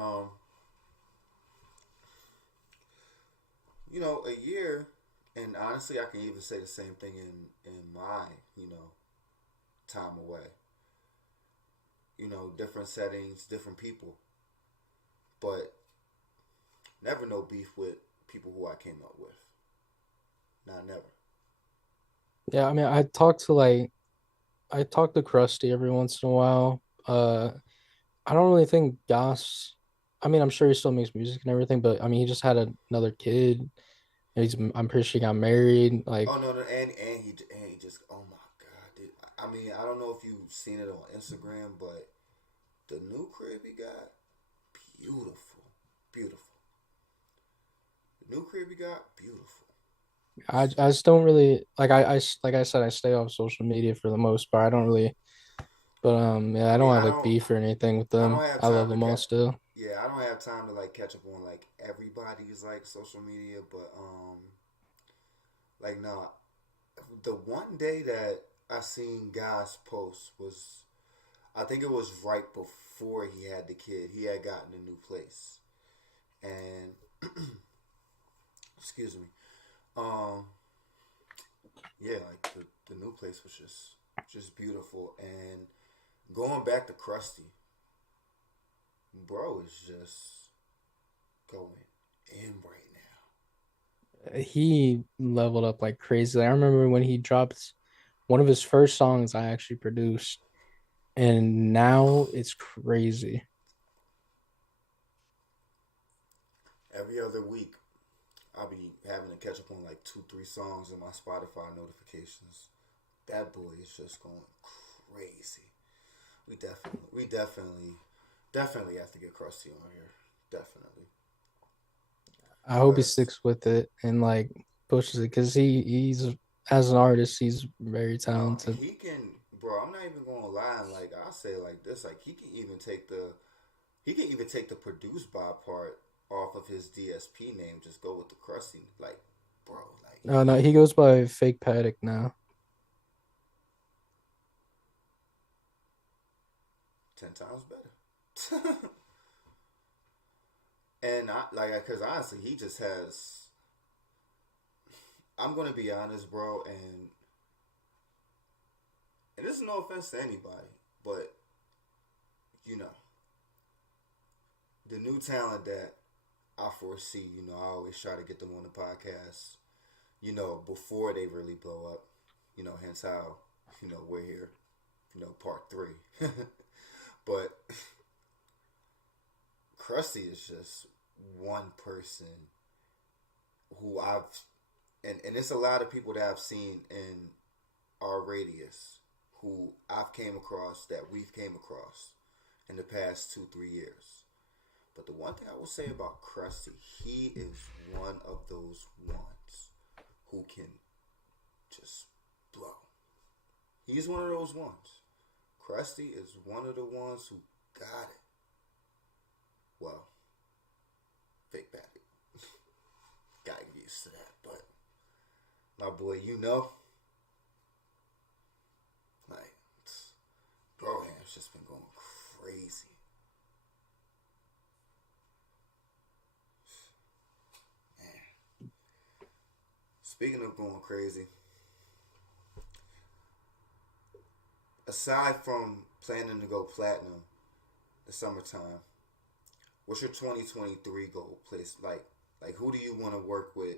a year, and honestly, I can even say the same thing in my time away. Different settings, different people, but never no beef with people who I came up with. Not never. yeah, I mean, I talk to Krusty every once in a while. I don't really think Goss. I mean, I'm sure he still makes music and everything, but I mean, he just had another kid. And I'm pretty sure he got married. Oh Like, no, no, and he just oh my god, dude. I mean, I don't know if you've seen it on Instagram, but the new crib he got, beautiful, beautiful. The new crib he got, beautiful. I just don't really like. Like I said, I stay off social media for the most part. I don't really, but yeah, I I mean, don't have like beef or anything with I don't them. have I love time to them all catch. still. Yeah, I don't have time to like catch up on like everybody's like social media, but like no, the one day that I seen guys post was I think it was right before he had the kid. He had gotten a new place, and excuse me, um, yeah, like the new place was just beautiful. And going back to Krusty, bro is just going in right He leveled up like crazy. I remember when he dropped one of his first songs I actually produced, and now it's crazy. now. Every other week, I'll be having to catch up on like two, three songs in my Spotify notifications. That boy is just going crazy. We definitely have to get Krusty on here. Definitely. I hope he Cause sticks with it and like pushes it because he's as an artist, he's very no, talented. he can, bro. I'm not even gonna lie. Like I say, like this, like he can even take the produced by part off of his DSP name. Just go with the Krusty, like, bro. Like No, no, he he goes by Fake Paddock now. 10 times better. And I like, cause honestly, he just has. I'm gonna be honest, bro, and this is no offense to anybody, but you know, the new talent that I foresee, I always try to get them on the podcast, before they really blow up, hence how, we're here, part three. But Krusty is just one person who and it's a lot of people that I've seen in our radius who we've came across in the past 2-3 years. But the one thing I will say about Krusty, he is one of those ones who can just blow. He's one of those ones. Krusty is one of the ones who got it. Well, fake back it. Gotta get used to that. But my boy, like, bro, has just been going crazy. Man. Speaking of going crazy, aside from planning to go platinum the summertime, what's your 2023 goal? Place like who do you want to work with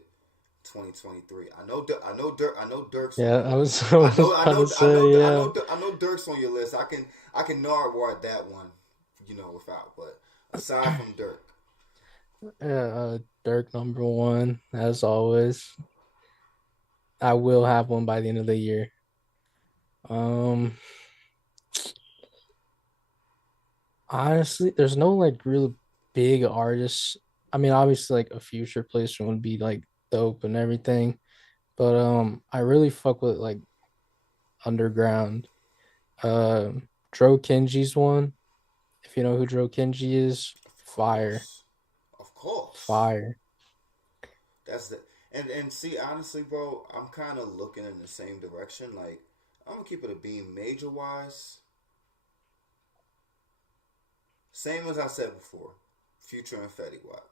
2023. I know Dirk's on Yeah, your list. I I was know I about to know I say, know yeah. I know Dirk's on your list. I can Narwhal that one, without. But aside from Dirk, Yeah, Dirk number one, as always. I will have one by the end of the year. Um, Honestly, there's no like real big artists. I mean, obviously, like a future placement would be like dope and everything, but I really fuck with like underground. Dro Kenji's one. If you know who Dro Kenji is, of fire, course, of course. fire. That's the and see, honestly, bro, I'm kind of looking in the same direction. Like, I'm gonna keep it a beam major wise. Same as I said before, Future and Fetty Wap.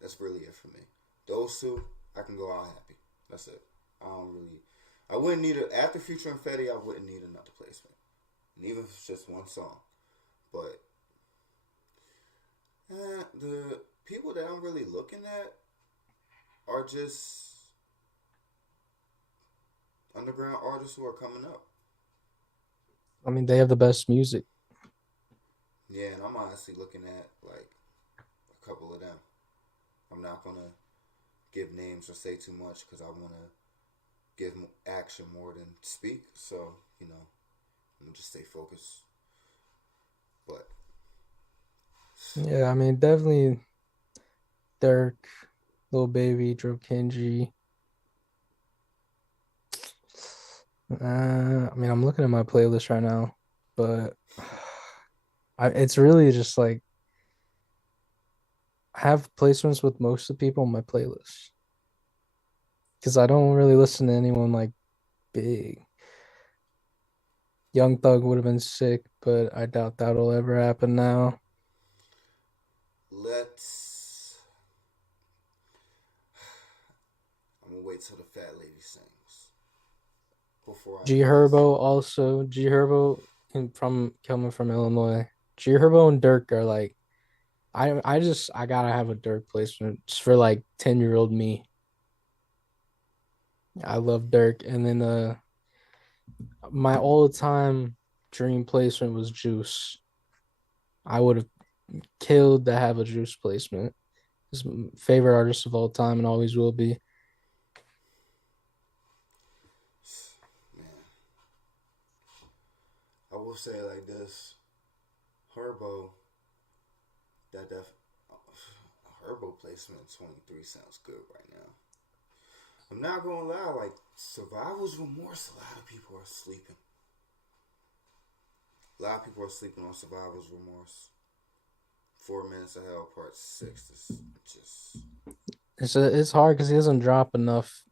That's really it for me. Those two, I can go out happy. That's it. I don't really. I wouldn't need it after Future and Fetty. I wouldn't need another placement, and even if it's just one song. But the people that I'm really looking at are just underground artists who are coming up. I mean, they have the best music. Yeah, and I'm honestly looking at like a couple of them. I'm not gonna give names or say too much because I want to give action more than speak. So I'm gonna just stay focused. But Yeah, I mean, definitely Dirk, Lil Baby, Dro Kenji. I mean, I'm looking at my playlist right now, but it's really just like I have placements with most of the people on my playlist because I don't really listen to anyone like big. Young Thug would have been sick, but I doubt that'll ever happen now. let's. I'm gonna wait till the fat lady sings before I G do this. Herbo also. G Herbo from coming from Illinois. G Herbo and Dirk are like I gotta have a Dirk placement just for like 10-year-old me. I love Dirk. And then my all time dream placement was Juice. I would have killed to have a Juice placement. His favorite artist of all time and always will be. Man, I will say it like this: Herbo, that Herbo placement 23 sounds good right now. I'm not gonna lie, like Survival's Remorse, a lot of people are sleeping. A lot of people are sleeping on Survival's Remorse. 4 Minutes of Hell Part 6 is just. It's hard because he doesn't drop enough.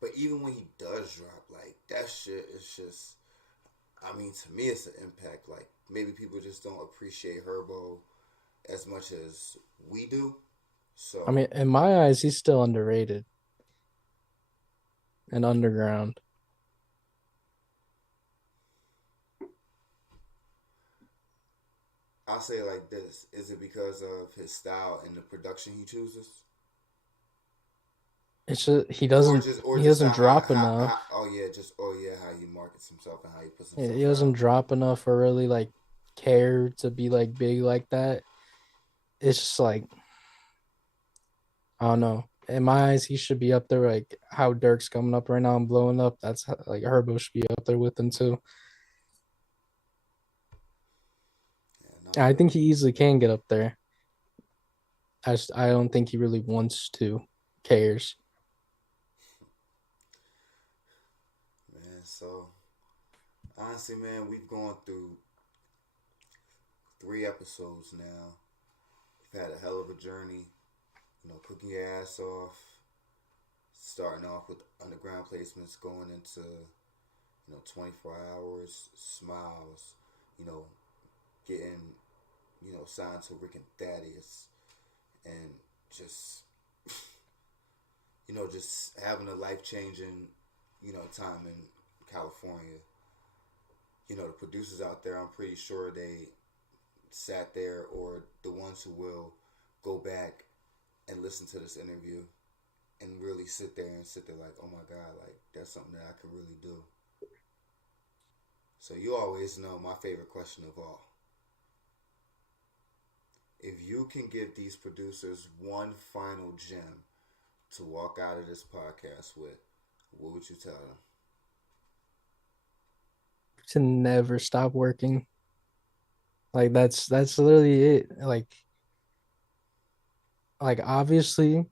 But even when he does drop, like, that shit is just. I mean, to me, it's an impact. Like, maybe people just don't appreciate Herbo as much as we do. I So, mean, in my eyes, he's still underrated and underground. I'll say it like this: is it because of his style and the production he chooses? It's just Or he just doesn't drop how enough. oh yeah, how he markets himself and how he puts He himself doesn't out. drop enough or really like care to be like big like that. It's just like I don't know. In my eyes, he should be up there like how Dirk's coming up right now and blowing up. That's how, like Herbo should be up there with him too. Yeah, I I feel think you. he easily can get up there. I don't think he really wants to, cares. Man, so honestly, man, we've gone through 3 episodes now. We've had a hell of a journey. Cooking your ass off, starting off with underground placements, going into 24 hours, smiles, you know, getting signed to Rick and Thaddeus, and just just having a life changing time in California. The producers out there, I'm pretty sure they sat there, or the ones who will go back and listen to this interview. and really sit there like, oh my God, like that's something that I could really do. So you always know my favorite question of all. If you can give these producers one final gem to walk out of this podcast with, what would you tell them? To never stop working. Like that's literally it. Like obviously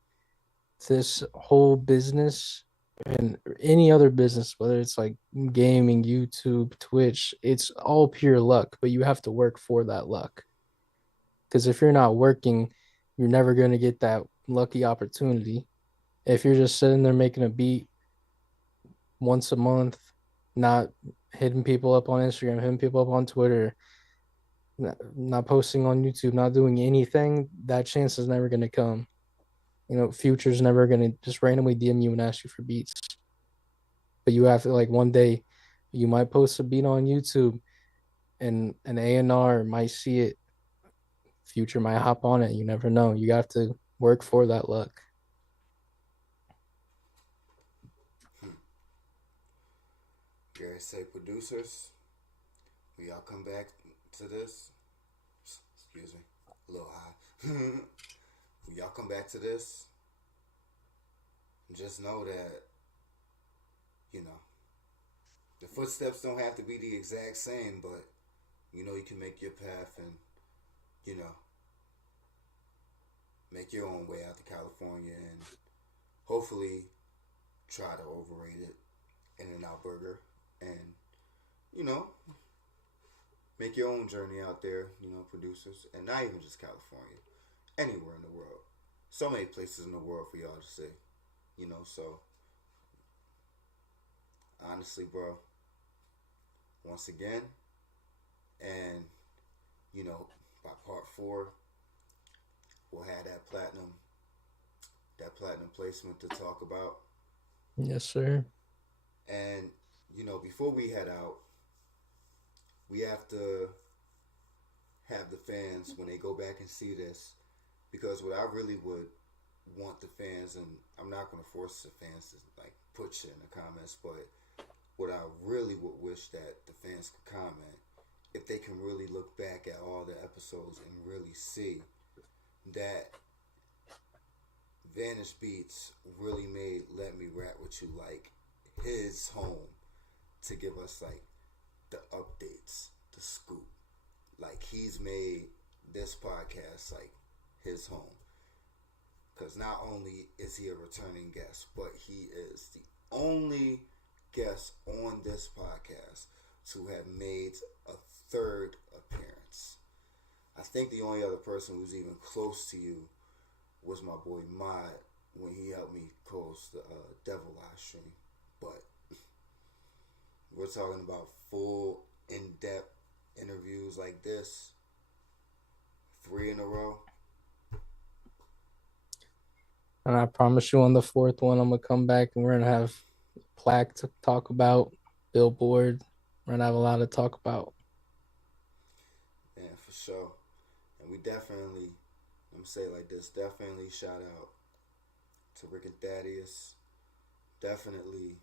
this whole business and any other business, whether it's like gaming, YouTube, Twitch, it's all pure luck, but you have to work for that luck. Because if you're not working, you're never going to get that lucky opportunity. If you're just sitting there making a beat once a month, not hitting people up on Instagram, hitting people up on Twitter, not posting on YouTube, not doing anything, that chance is never going to come. You know, Future's never going to just randomly DM you and ask you for beats. But you have to, like, one day you might post a beat on YouTube and an A&R might see it. Future might hop on it. You never know. You have to work for that luck. Hmm. Gary say producers, when y'all come back to this, excuse me, a little high. When y'all come back to this, just know that, you know, the footsteps don't have to be the exact same, but you know you can make your path and, you know, make your own way out to California and hopefully try to overrate it in and out burger and, you know, make your own journey out there, you know, producers, and not even just California, anywhere in the world. So many places in the world for y'all to see, you know. So honestly, bro, once again, and you know, by part 4, we'll have that platinum placement to talk about. Yes, sir. And you know, before we head out, we have to have the fans when they go back and see this, because what I really would want the fans, and I'm not going to force the fans to like put shit in the comments, but what I really would wish that the fans could comment, if they can really look back at all the episodes and really see that Vanish Beats really made Let Me Rap With You like his home, to give us like the updates, the scoop. Like he's made this podcast like his home. Because not only is he a returning guest, but he is the only guest on this podcast to have made a third appearance. I think the only other person who's even close to you was my boy Mod when he helped me host the Devil live stream. But we're talking about full, in-depth interviews like this, 3 in a row. And I promise you on the fourth one, I'm gonna come back and we're gonna have plaque to talk about, billboard. We're gonna have a lot to talk about. Yeah, for sure. And we definitely, I'm gonna say it like this, definitely shout out to Rick and Thaddeus. Definitely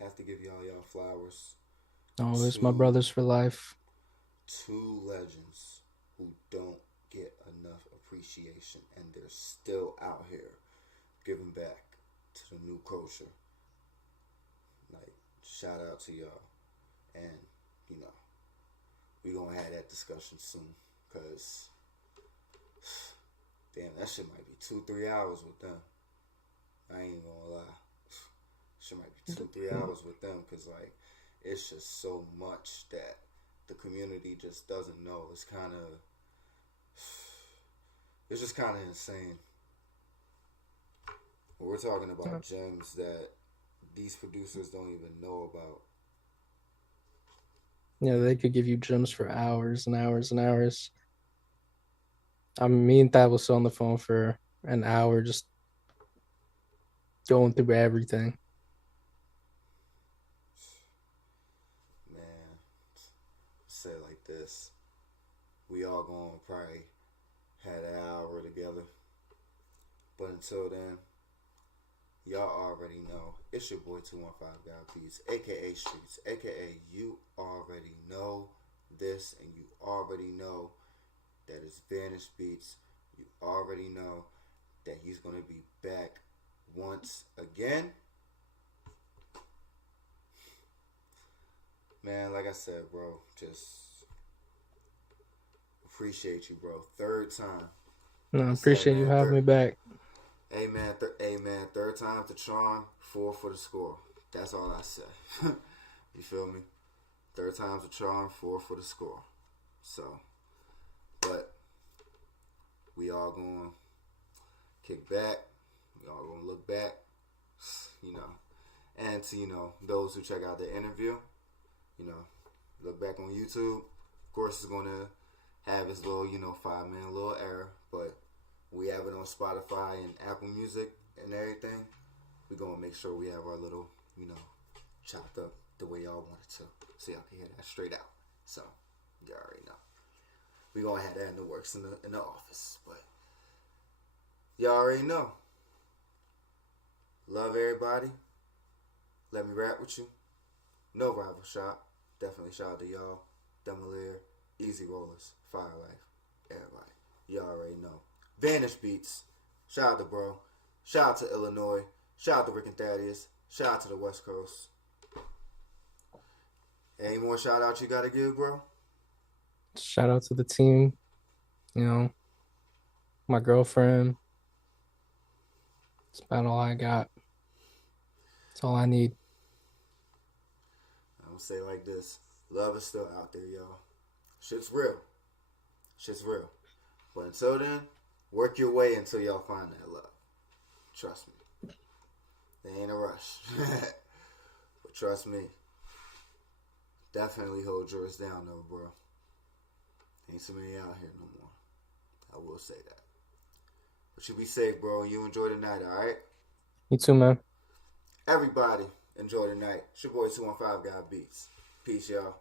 have to give y'all flowers. Oh, it's my Two brothers for life. two legends who don't get enough appreciation, and they're still out here giving back to the new culture. Like, shout out to y'all. And, you know, we gonna have that discussion soon. Cause damn, that shit might be 2-3 hours with them. I ain't gonna lie. Shit might be 2-3 hours with them, cause like it's just so much that the community just doesn't know. It's just kind of insane. We're talking about gems that these producers don't even know about. Yeah, they could give you gems for hours and hours and hours. I mean, me and Thad was on the phone for an hour just going through everything. Man, say it like this. We all gonna probably had an hour together. But until then, Y'all already know. It's your boy 215 God Beats, aka Streets, aka you already know this, and you already know that it's Vanish Beats. You already know that he's gonna be back once again. Man, like I said, bro, just appreciate you, bro. Third time. No, I I said, appreciate you man, having me back. amen. Third time's the charm, four for the score. That's all I say. You feel me? Third time's the charm, four for the score. So, but we all gonna kick back. We all gonna look back, you know, and to those who check out the interview, you know, look back on YouTube. Of course, it's gonna have its little 5 minute little error, but we have it on Spotify and Apple Music and everything. We're gonna make sure we have our little, chopped up the way y'all want it to, so y'all can hear that straight out. So you already know. We gonna have that in the works in the office, but y'all already know. Love everybody. Let me rap with you. No rival shot. Definitely shout out to y'all. Demolier, Easy Rollers, Fire Life, everybody. Y'all already know. Vanish Beats. Shout out to bro. Shout out to Illinois. Shout out to Rick and Thaddeus. Shout out to the West Coast. Any more shout outs you gotta give, bro? Shout out to the team, you know, my girlfriend. It's about all I got. It's all I need. I'm gonna say it like this. Love is still out there, y'all. Shit's real. Shit's real. But until then, work your way until y'all find that love. Trust me. There ain't a rush. But trust me. Definitely hold yours down though, bro. Ain't so many out here no more. I will say that. But you be safe, bro. You enjoy the night, alright? You too, man. Everybody, enjoy the night. It's your boy 215 God Beats. Peace, y'all.